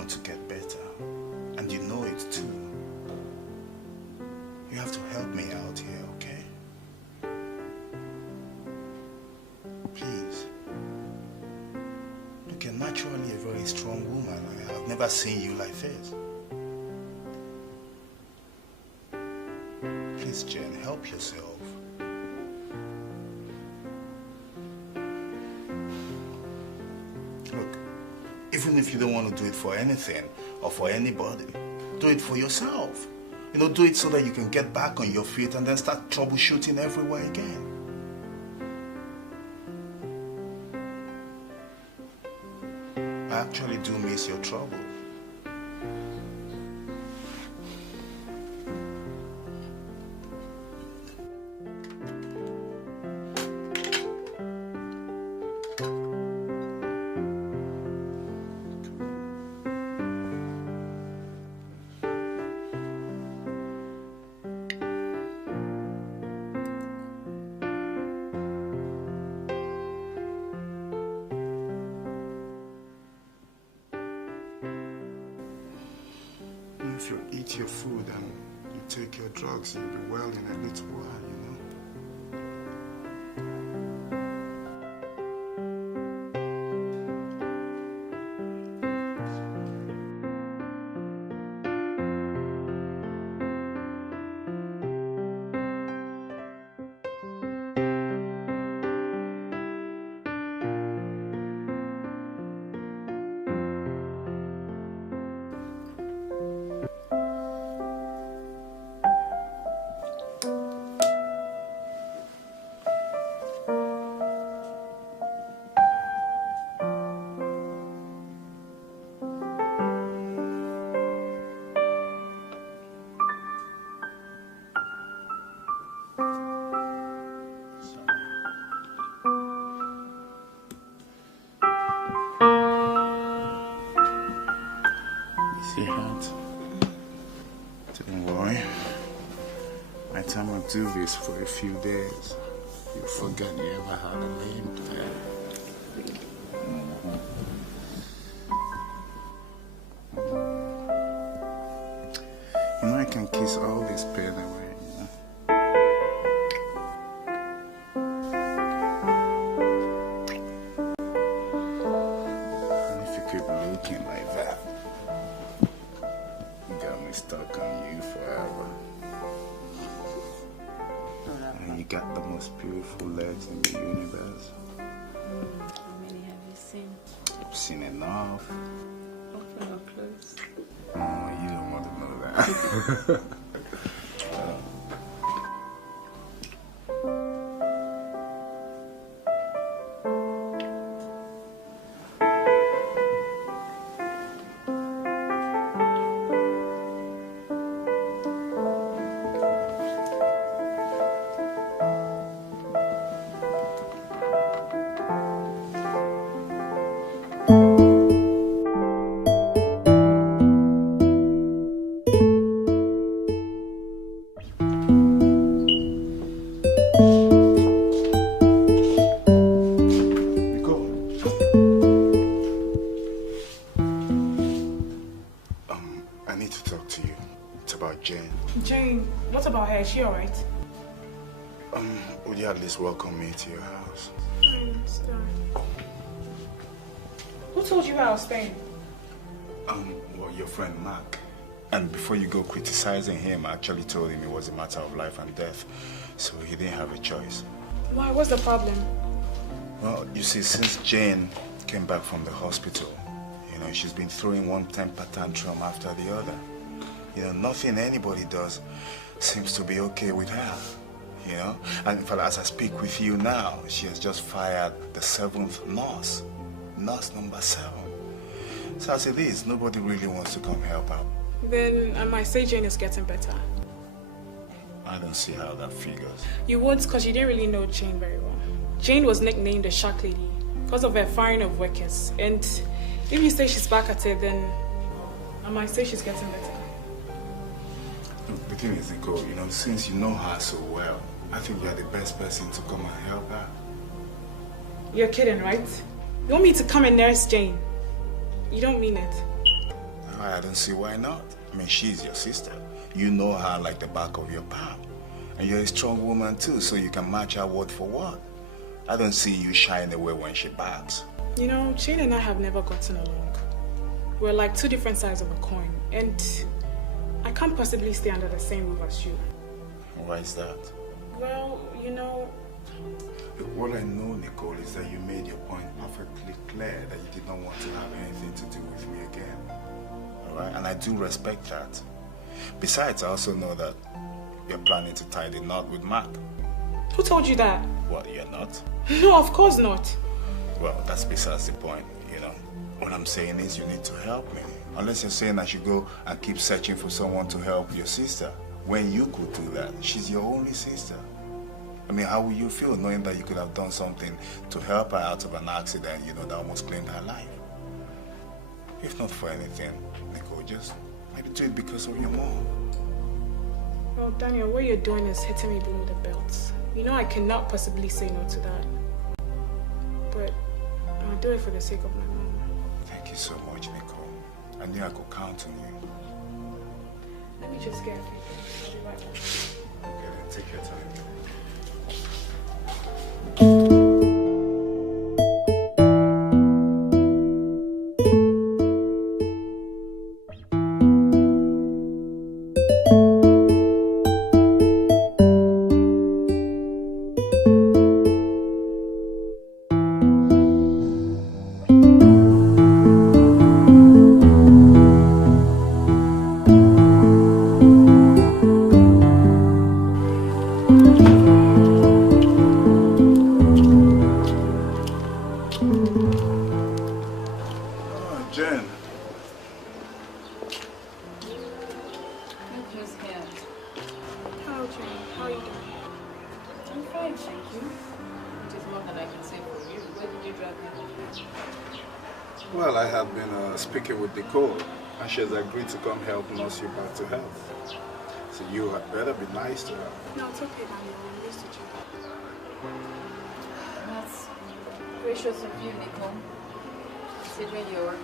To get better, and you know it too. You have to help me out here, okay? Please. Look, you're naturally a very strong woman. I've never seen you like this. Please, Jen, help yourself. Even if you don't want to do it for anything or for anybody, do it for yourself. You know, do it so that you can get back on your feet and then start troubleshooting everywhere again. I actually do miss your trouble. if you eat your food and you take your drugs, you'll be well in a little while, you know. Do this for a few days, you forget you ever had a lame plan. You know, I can kiss all this pain away, you know. And if you keep looking like that, you got me stuck on you forever. You got the most beautiful legs in the universe. How many have you seen? I've seen enough. Open or close? Oh, you don't want to know that. Welcome me to your house. I understand. Who told you I was staying? Well, your friend Mark. And before you go criticizing him, I actually told him it was a matter of life and death. So he didn't have a choice. Why? What's the problem? Well, you see, since Jane came back from the hospital, you know, she's been throwing one temper tantrum after the other. You know, nothing anybody does seems to be okay with her. You know, and in fact, as I speak with you now, she has just fired the 7th nurse, nurse number 7. So as it is, nobody really wants to come help out. Then I might say Jane is getting better. I don't see how that figures. You would, because you didn't really know Jane very well. Jane was nicknamed the Shark Lady because of her firing of workers. And if you say she's back at it, then I might say she's getting better. The thing is, Nicole, you know, since you know her so well, I think you're the best person to come and help her. You're kidding, right? You want me to come and nurse Jane? You don't mean it. I don't see why not. I mean, she's your sister. You know her like the back of your palm. And you're a strong woman too, so you can match her word for word. I don't see you shying away when she barks. You know, Jane and I have never gotten along. We're like two different sides of a coin. And I can't possibly stay under the same roof as you. Why is that? Well, you know... What I know, Nicole, is that you made your point perfectly clear that you did not want to have anything to do with me again. Alright? And I do respect that. Besides, I also know that you're planning to tie the knot with Mark. Who told you that? What, you're not? No, of course not. Well, that's besides the point, you know. What I'm saying is you need to help me. Unless you're saying I should go and keep searching for someone to help your sister. When you could do that, she's your only sister. I mean, how will you feel knowing that you could have done something to help her out of an accident, you know, that almost claimed her life? If not for anything, Nicole, just maybe do it because of your mom. Well, Daniel, what you're doing is hitting me below the belt. You know I cannot possibly say no to that. But I'll do it for the sake of my mom. Thank you so much, Nicole. I knew I could count on you. Let me just get a few things. I'll be right back. Okay, then take your time. Well, I have been speaking with Nicole, and she has agreed to come help nurse you back to health. So you had better be nice to her. No, it's okay, Daniel. I'm used to you. That's gracious of you, Nicole. Considering your...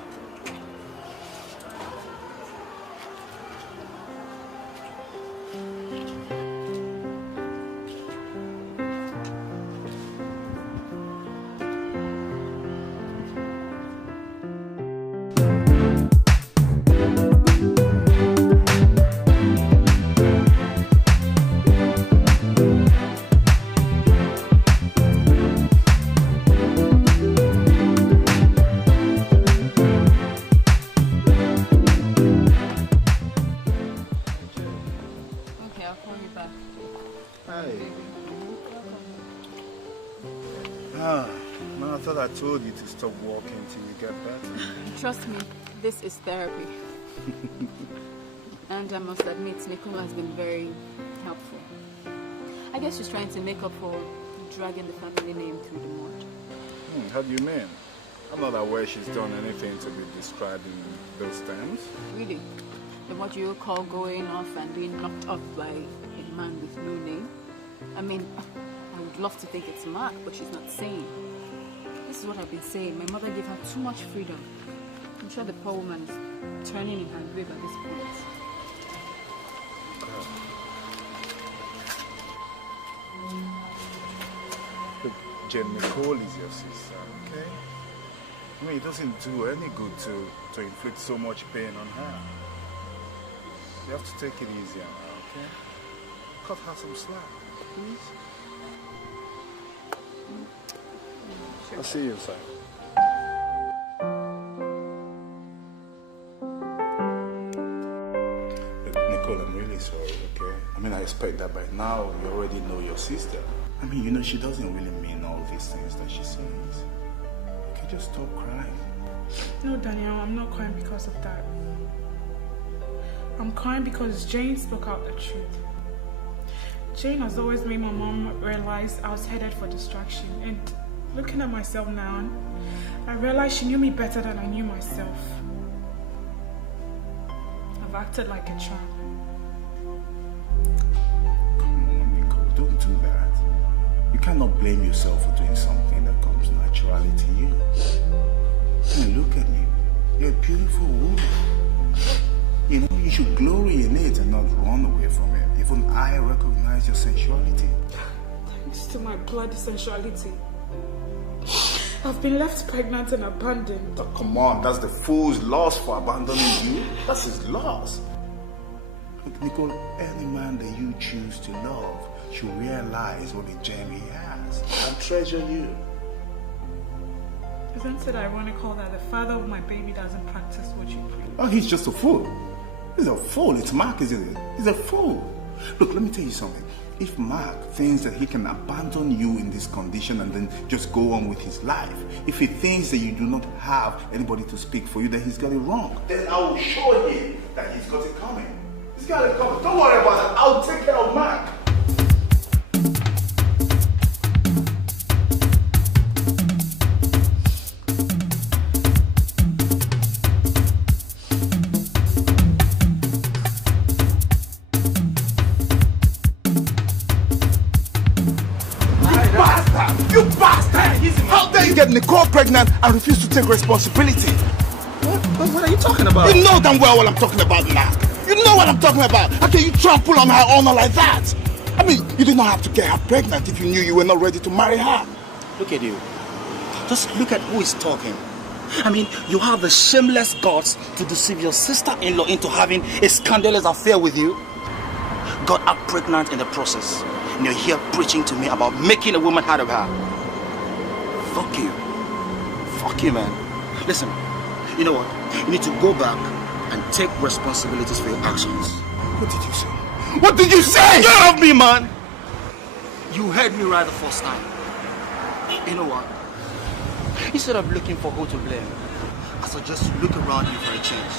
I told you to stop walking till you get better. Trust me, this is therapy. And I must admit, Nicole has been very helpful. I guess she's trying to make up for dragging the family name through the mud. How do you mean? I'm not aware she's done anything to be described in those terms. Really? Then what you call going off and being knocked up by a man with no name? I mean, I would love to think it's Mark, but she's not sane. This is what I've been saying. My mother gave her too much freedom. I'm sure the poor woman is turning in her grave at this point. Look, Jen, Nicole is your sister, okay? I mean, it doesn't do any good to inflict so much pain on her. You have to take it easy on her, okay? Cut her some slack, please. I'll see you inside. Nicole, I'm really sorry, okay? I mean, I expect that by now you already know your sister. I mean, you know, she doesn't really mean all these things that she says. Okay, just stop crying. No, Daniel, I'm not crying because of that. I'm crying because Jane spoke out the truth. Jane has always made my mom realize I was headed for destruction, and looking at myself now, I realize she knew me better than I knew myself. I've acted like a tramp. Come on, Nicole, don't do that. You cannot blame yourself for doing something that comes naturally to you. I mean, look at you. You're a beautiful woman. You know, you should glory in it and not run away from it. Even I recognize your sensuality. Thanks to my bloody sensuality, I've been left pregnant and abandoned. Oh, come on, that's the fool's loss for abandoning you. That's his loss. Look, Nicole, any man that you choose to love should realize what a gem he has and treasure you. Isn't it ironical that the father of my baby doesn't practice what you preach? Oh, he's just a fool. He's a fool. It's Mark, isn't it? He's a fool. Look, let me tell you something. If Mark thinks that he can abandon you in this condition and then just go on with his life, if he thinks that you do not have anybody to speak for you, then he's got it wrong. Then I will show him that he's got it coming. He's got it coming. Don't worry about it. I'll take care of Mark. Get Nicole pregnant and refuse to take responsibility. What are you talking about? You know damn well what I'm talking about, Mark. You know what I'm talking about. How can you trample on her honor like that? I mean, you did not have to get her pregnant if you knew you were not ready to marry her. Look at you. Just look at who is talking. I mean, you have the shameless guts to deceive your sister-in-law into having a scandalous affair with you. Got her pregnant in the process. And you're here preaching to me about making a woman out of her. Fuck you. Fuck you, man. Listen, you know what? You need to go back and take responsibilities for your actions. What did you say? What did you say? Get off me, man! You heard me right the first time. You know what? Instead of looking for who to blame, I suggest you look around you for a change.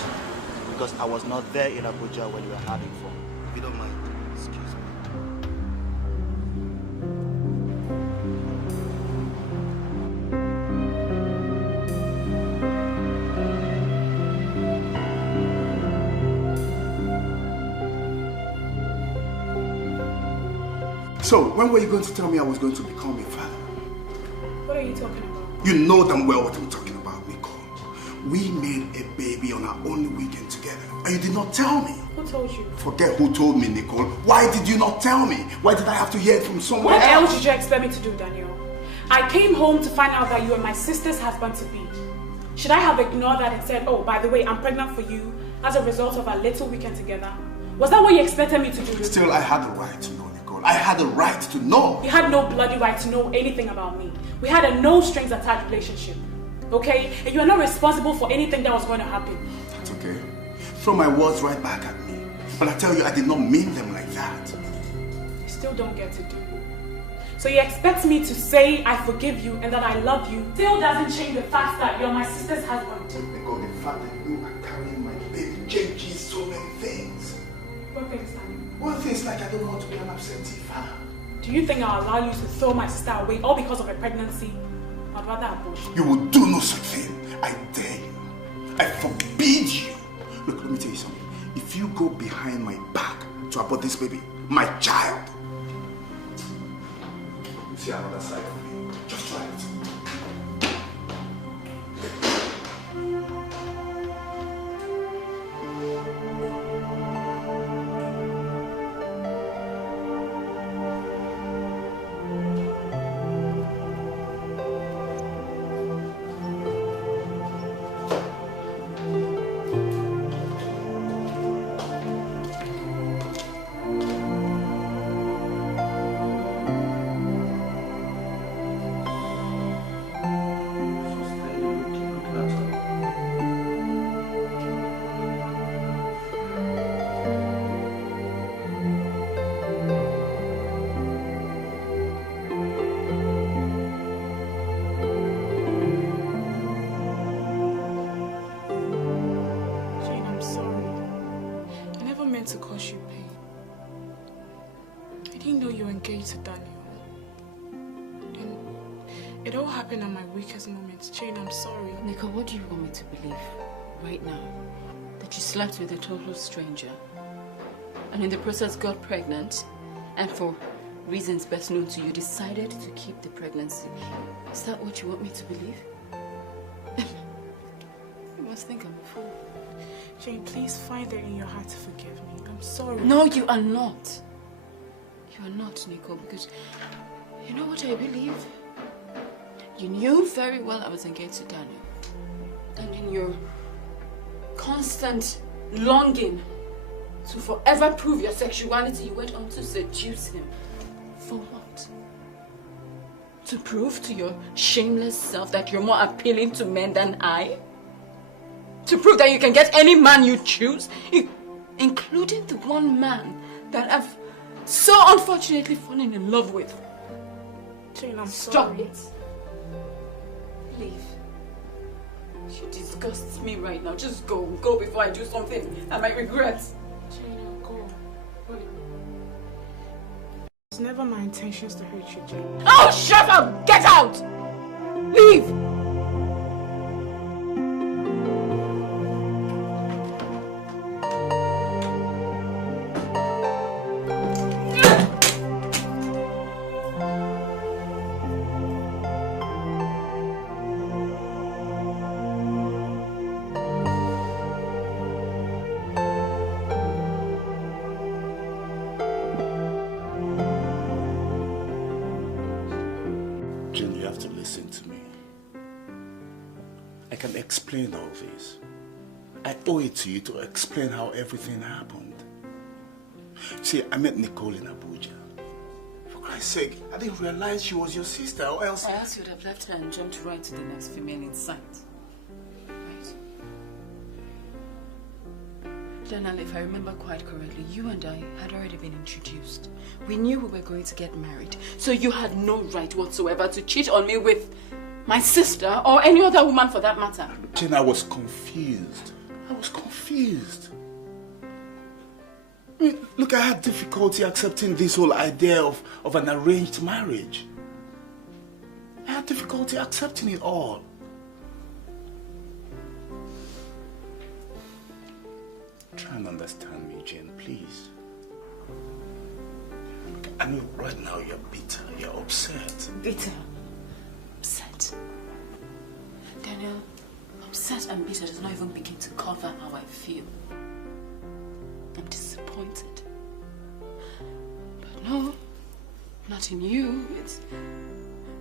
Because I was not there in Abuja when you were having fun. If you don't mind, excuse me. So, when were you going to tell me I was going to become a father? What are you talking about? You know damn well what I'm talking about, Nicole. We made a baby on our only weekend together, and you did not tell me. Who told you? Forget who told me, Nicole. Why did you not tell me? Why did I have to hear it from someone else? What else did you expect me to do, Daniel? I came home to find out that you were my sister's husband-to-be. Should I have ignored that and said, oh, by the way, I'm pregnant for you as a result of our little weekend together? Was that what you expected me to do? Still, I had the right to know, Nicole. I had the right to know. You had no bloody right to know anything about me. We had a no-strings-attached relationship, okay? And you are not responsible for anything that was going to happen. That's okay. Throw my words right back at me. But I tell you, I did not mean them like that. You still don't get it, do you? So you expect me to say I forgive you and that I love you still doesn't change the fact that you're my sister's husband. Nicole, the fact that you are carrying my baby changes so many things. What things, Daniel? One thing is like I don't want to be an absentee father. Do you think I'll allow you to throw my sister away all because of a pregnancy? I'd rather abortion. You will do no such thing. I dare you. I forbid you. Look, let me tell you something. If you go behind my back to abort this baby, my child, you see another side of me. Just try it. To cause you pain. I didn't know you were engaged to Daniel. And it all happened at my weakest moments. Jane, I'm sorry. Nicole, what do you want me to believe right now? That you slept with a total stranger and in the process got pregnant and for reasons best known to you decided to keep the pregnancy. Is that what you want me to believe? You must think I'm a fool. Jane, please find it in your heart to forgive me. I'm sorry. No, you are not. You are not, Nicole, because you know what I believe? You knew very well I was engaged to Daniel. And in your constant longing to forever prove your sexuality, you went on to seduce him. For what? To prove to your shameless self that you're more appealing to men than I? To prove that you can get any man you choose, including the one man that I've so unfortunately fallen in love with. Jane, I'm Stop sorry. it. Leave. You disgust me right now. Just go. Go before I do something I might regret. Jane, I'll go. Wait. It's never my intentions to hurt you, Jane. Oh, shut up! Get out! Leave! have to listen to me. I can explain all this. I owe it to you to explain how everything happened. See, I met Nicole in Abuja. For Christ's sake, I didn't realize she was your sister, or else... I asked you to have left her and jumped right to the next female in sight. Daniel, if I remember quite correctly, you and I had already been introduced. We knew we were going to get married, so you had no right whatsoever to cheat on me with my sister or any other woman for that matter. Jane, I was confused. I mean, look, I had difficulty accepting this whole idea of an arranged marriage. I had difficulty accepting it all. Try and understand me, Jane, please. I know right now you're bitter, you're upset. Bitter? Upset? Daniel, upset and bitter does not even begin to cover how I feel. I'm disappointed. But no, not in you. It's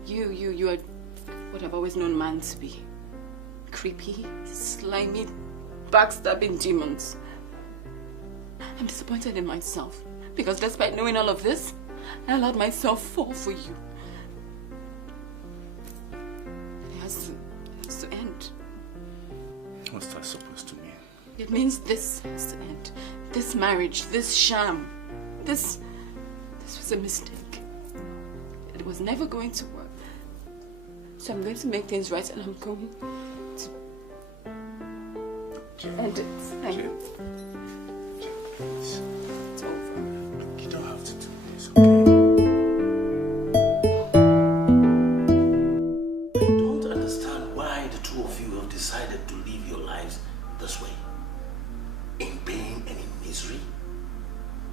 you are what I've always known man to be. Creepy, slimy, backstabbing demons. I'm disappointed in myself because despite knowing all of this, I allowed myself fall for you. It has to end. What's that supposed to mean? It means this has to end. This marriage, this sham, this was a mistake. It was never going to work. So I'm going to make things right and I'm going to end it. It's over. You don't have to do this, okay? I don't understand why the two of you have decided to live your lives this way. In pain and in misery.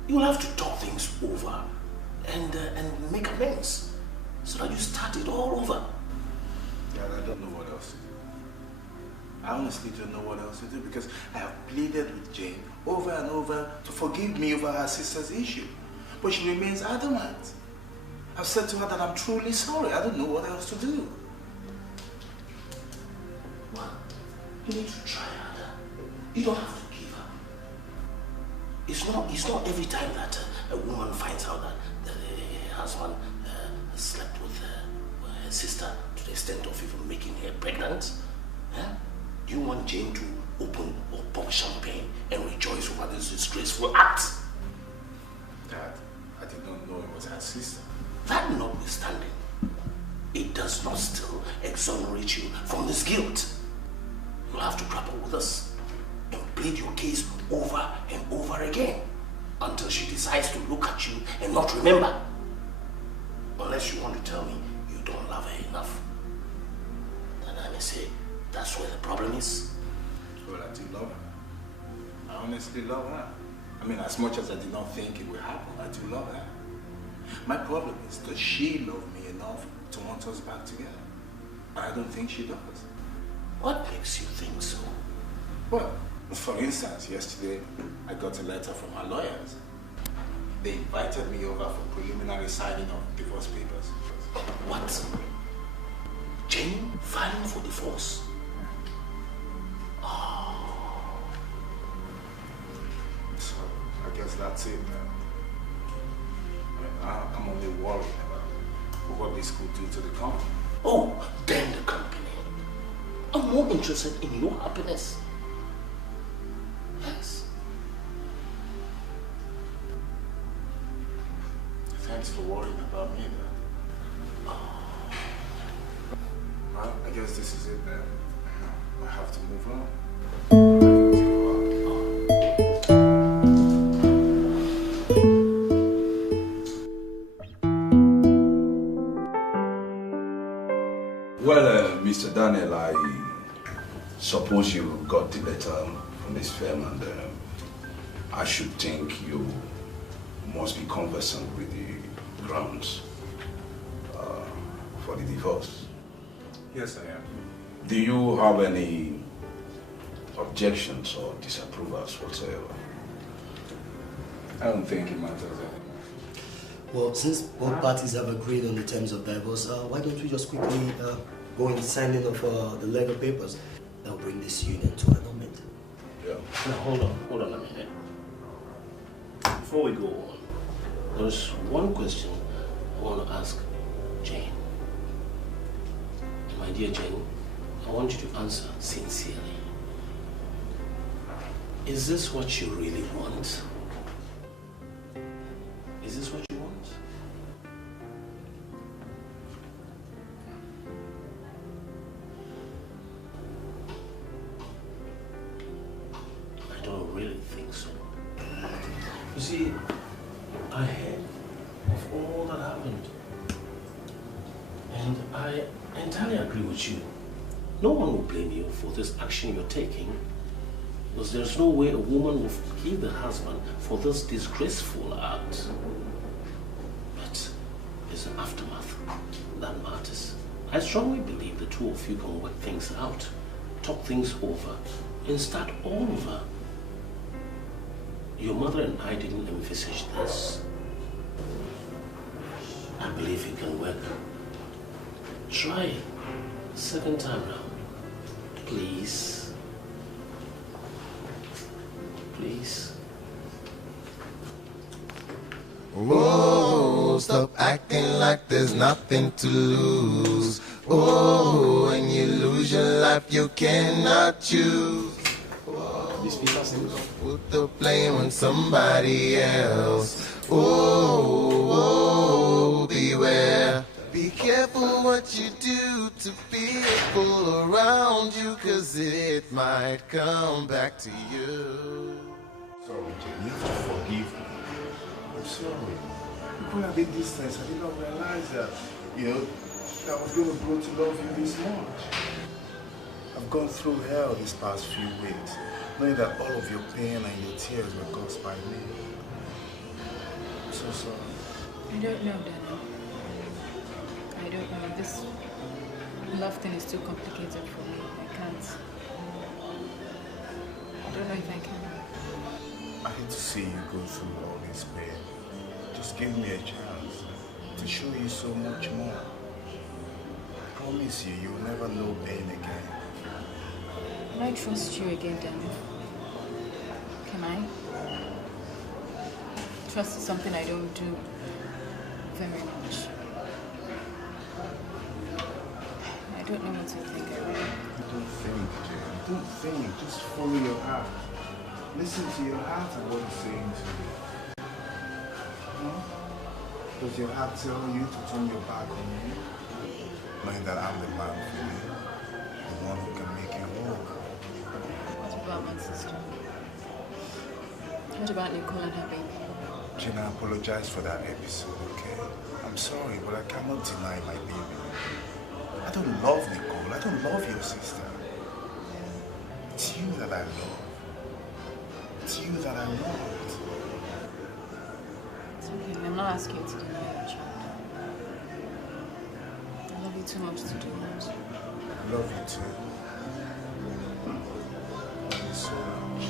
You will have to talk things over and make amends so that you start it all over. Dad, I don't know what else to do. I honestly don't know what else to do because I have pleaded with Jane over and over to forgive me over her sister's issue. But she remains adamant. I've said to her that I'm truly sorry. I don't know what else to do. Well, you need to try harder. You don't have to give up. It's not every time that a woman finds out that her husband slept with her sister to the extent of even making her pregnant. Do you want Jane to open or pop champagne and rejoice over this disgraceful act? Dad, I did not know it was her sister. That notwithstanding, it does not still exonerate you from this guilt. You'll have to grapple with this and plead your case over and over again until she decides to look at you and not remember. Unless you want to tell me you don't love her enough. Then I may say, that's where the problem is. Well, I do love her. I honestly love her. I mean, as much as I did not think it would happen, I do love her. My problem is, does she love me enough to want us back together? I don't think she does. What makes you think so? Well, for instance, yesterday I got a letter from her lawyers. They invited me over for preliminary signing of divorce papers. What? Jane filing for divorce? So, I guess that's it then. I'm only worried about what this could do to the company. Oh, damn the company. I'm more interested in your happiness. Yes. Thanks for worrying about me then. Well, I guess this is it then. I have to move on. Well, Mr. Daniel, I suppose you got the letter from this firm and I should think you must be conversant with the grounds for the divorce. Yes, I am. Do you have any objections or disapprovals whatsoever? I don't think it matters anymore. Well, since both parties have agreed on the terms of divorce, why don't we just quickly go in signing of the legal papers that will bring this union to an annulment? Yeah. Now, hold on a minute. Before we go on, there's one question I want to ask Jane. My dear Jane, I want you to answer sincerely. Is this what you really want? Is this what you want? I don't really think so. You see, I heard of all that happened. And I entirely agree with you. No one will blame you for this action you're taking, because there's no way a woman will forgive the husband for this disgraceful act. But it's the aftermath that matters. I strongly believe the two of you can work things out, talk things over, and start all over. Your mother and I didn't envisage this. I believe you can work. Try it. Second time now. Please. Please. Whoa, stop acting like there's nothing to lose. Oh, when you lose your life, you cannot choose. Put the blame on somebody else. Oh, beware. Be careful what you do to people around you, 'cause it might come back to you. Sorry, Jane, you have to forgive me. I'm sorry. You could have been distance. I did not realize that, that I was going to grow to love you this much. I've gone through hell these past few weeks, knowing that all of your pain and your tears were caused by me. I'm so sorry. I don't know, Daniel. I don't know. This love thing is too complicated for me. I can't. I don't know if I can. I hate to see you go through all this pain. Just give me a chance to show you so much more. I promise you, you'll never know pain again. Can I trust you again, Daniel? Can I? Trust is something I don't do very much. I don't know what to think. Don't think, Jane. Don't think. Just follow your heart. Listen to your heart and what it's saying to you. Does your heart tell you to turn your back on me? Knowing that I'm the man for you, the one who can make you whole. What about my sister? What about Nicole and her baby? Jane, I apologize for that episode, okay? I'm sorry, but I cannot deny my baby. I don't love Nicole. I don't love your sister. It's you that I love. It's you that I want. It's okay. I'm not asking you to deny your child. I love you too much to do that. I love you too. I love you so much.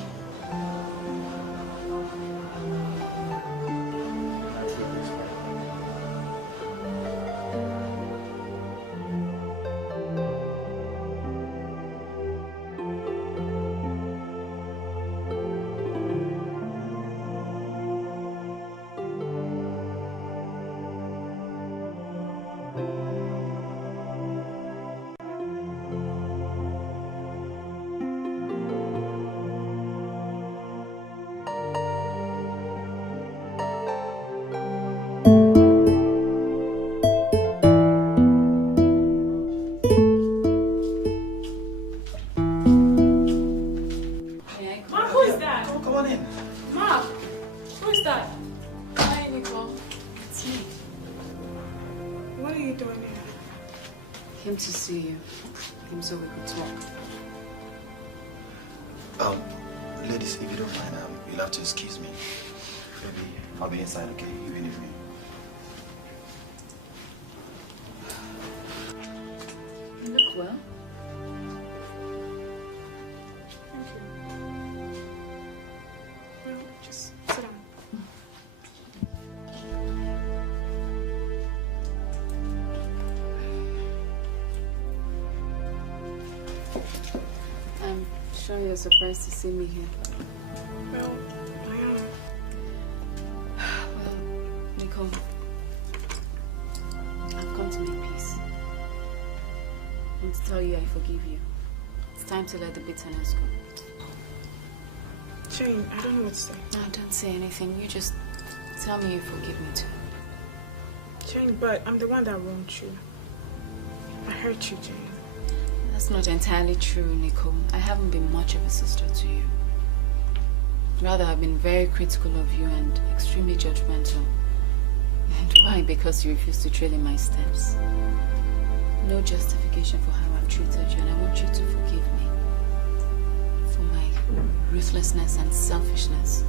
Came to see you. Came so we could talk. Ladies, if you don't mind, you'll have to excuse me. Maybe I'll be inside, okay? You leave me. You look well. Thank you. Well, just sit down. sure you're surprised to see me here. Well, I am. Well, Nicole, I've come to make peace. I want to tell you I forgive you. It's time to let the bitterness go. Jane, I don't know what to say. No, don't say anything. You just tell me you forgive me too. Jane, but I'm the one that wronged you. I hurt you, Jane. That's not entirely true, Nicole. I haven't been much of a sister to you. Rather, I've been very critical of you and extremely judgmental. And why? Because you refuse to trail in my steps. No justification for how I've treated you, and I want you to forgive me for my ruthlessness and selfishness.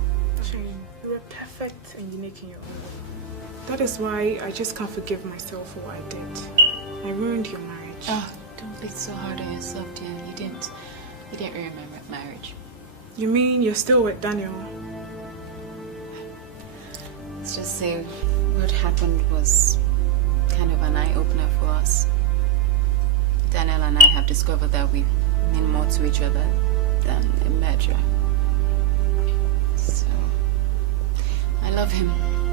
Jane, you were perfect and unique in your own way. That is why I just can't forgive myself for what I did. I ruined your marriage. Oh, don't be so hard on yourself, dear. You didn't ruin my marriage. You mean you're still with Daniel? Let's just say what happened was kind of an eye-opener for us. Daniel and I have discovered that we mean more to each other than a merger. So, I love him,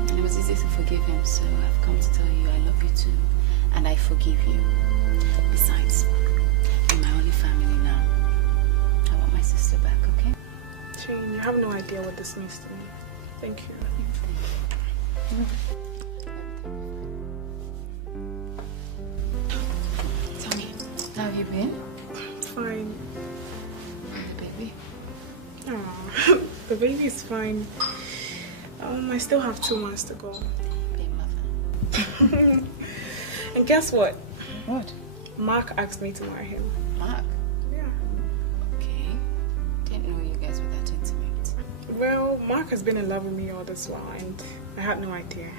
and it was easy to forgive him, so I've come to tell you I love you too, and I forgive you. Besides, you're my only family now. I want my sister back, okay? Jane, you have no idea what this means to me. Thank you. Tell me, how have you been? Fine. The baby? Oh, the baby is fine. I still have 2 months to go. Be mother. And guess what? What? Mark asked me to marry him. Mark? Yeah. Okay. Didn't know you guys were that intimate. Well, Mark has been in love with me all this while, and I had no idea.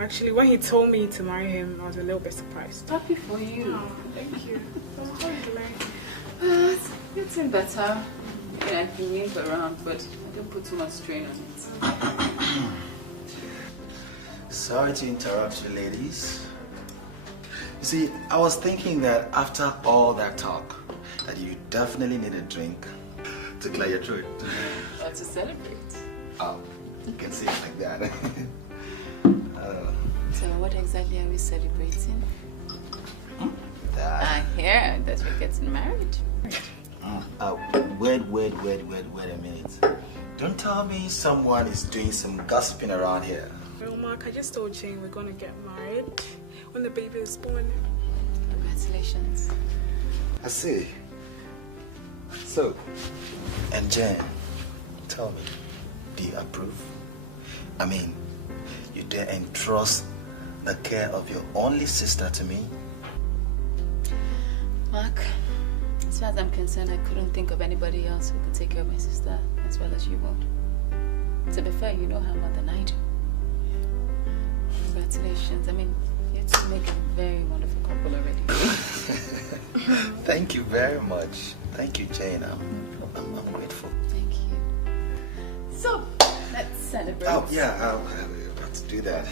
Actually, when he told me to marry him, I was a little bit surprised. Happy for you. Oh, thank you. So how are you doing? Well, it's getting better. Yeah, I've been moved around, but I don't put too much strain on it. Sorry to interrupt you, ladies. You see, I was thinking that after all that talk, that you definitely need a drink to clear your throat. Or to celebrate. Oh, you can say it like that. So what exactly are we celebrating? I hear that you're getting married. Wait a minute. Don't tell me someone is doing some gossiping around here. Well, Mark, I just told Jane we're gonna get married when the baby is born. Congratulations. I see. So, and Jane, tell me, do you approve? I mean, you dare entrust the care of your only sister to me? Mark, as far as I'm concerned, I couldn't think of anybody else who could take care of my sister as well as you would. To be fair, you know her more than I do. Congratulations. I mean, you two make a very wonderful couple already. Thank you very much. Thank you, Jane. I'm grateful. Thank you. So, let's celebrate. Oh, yeah, we're about to do that.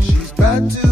She's about to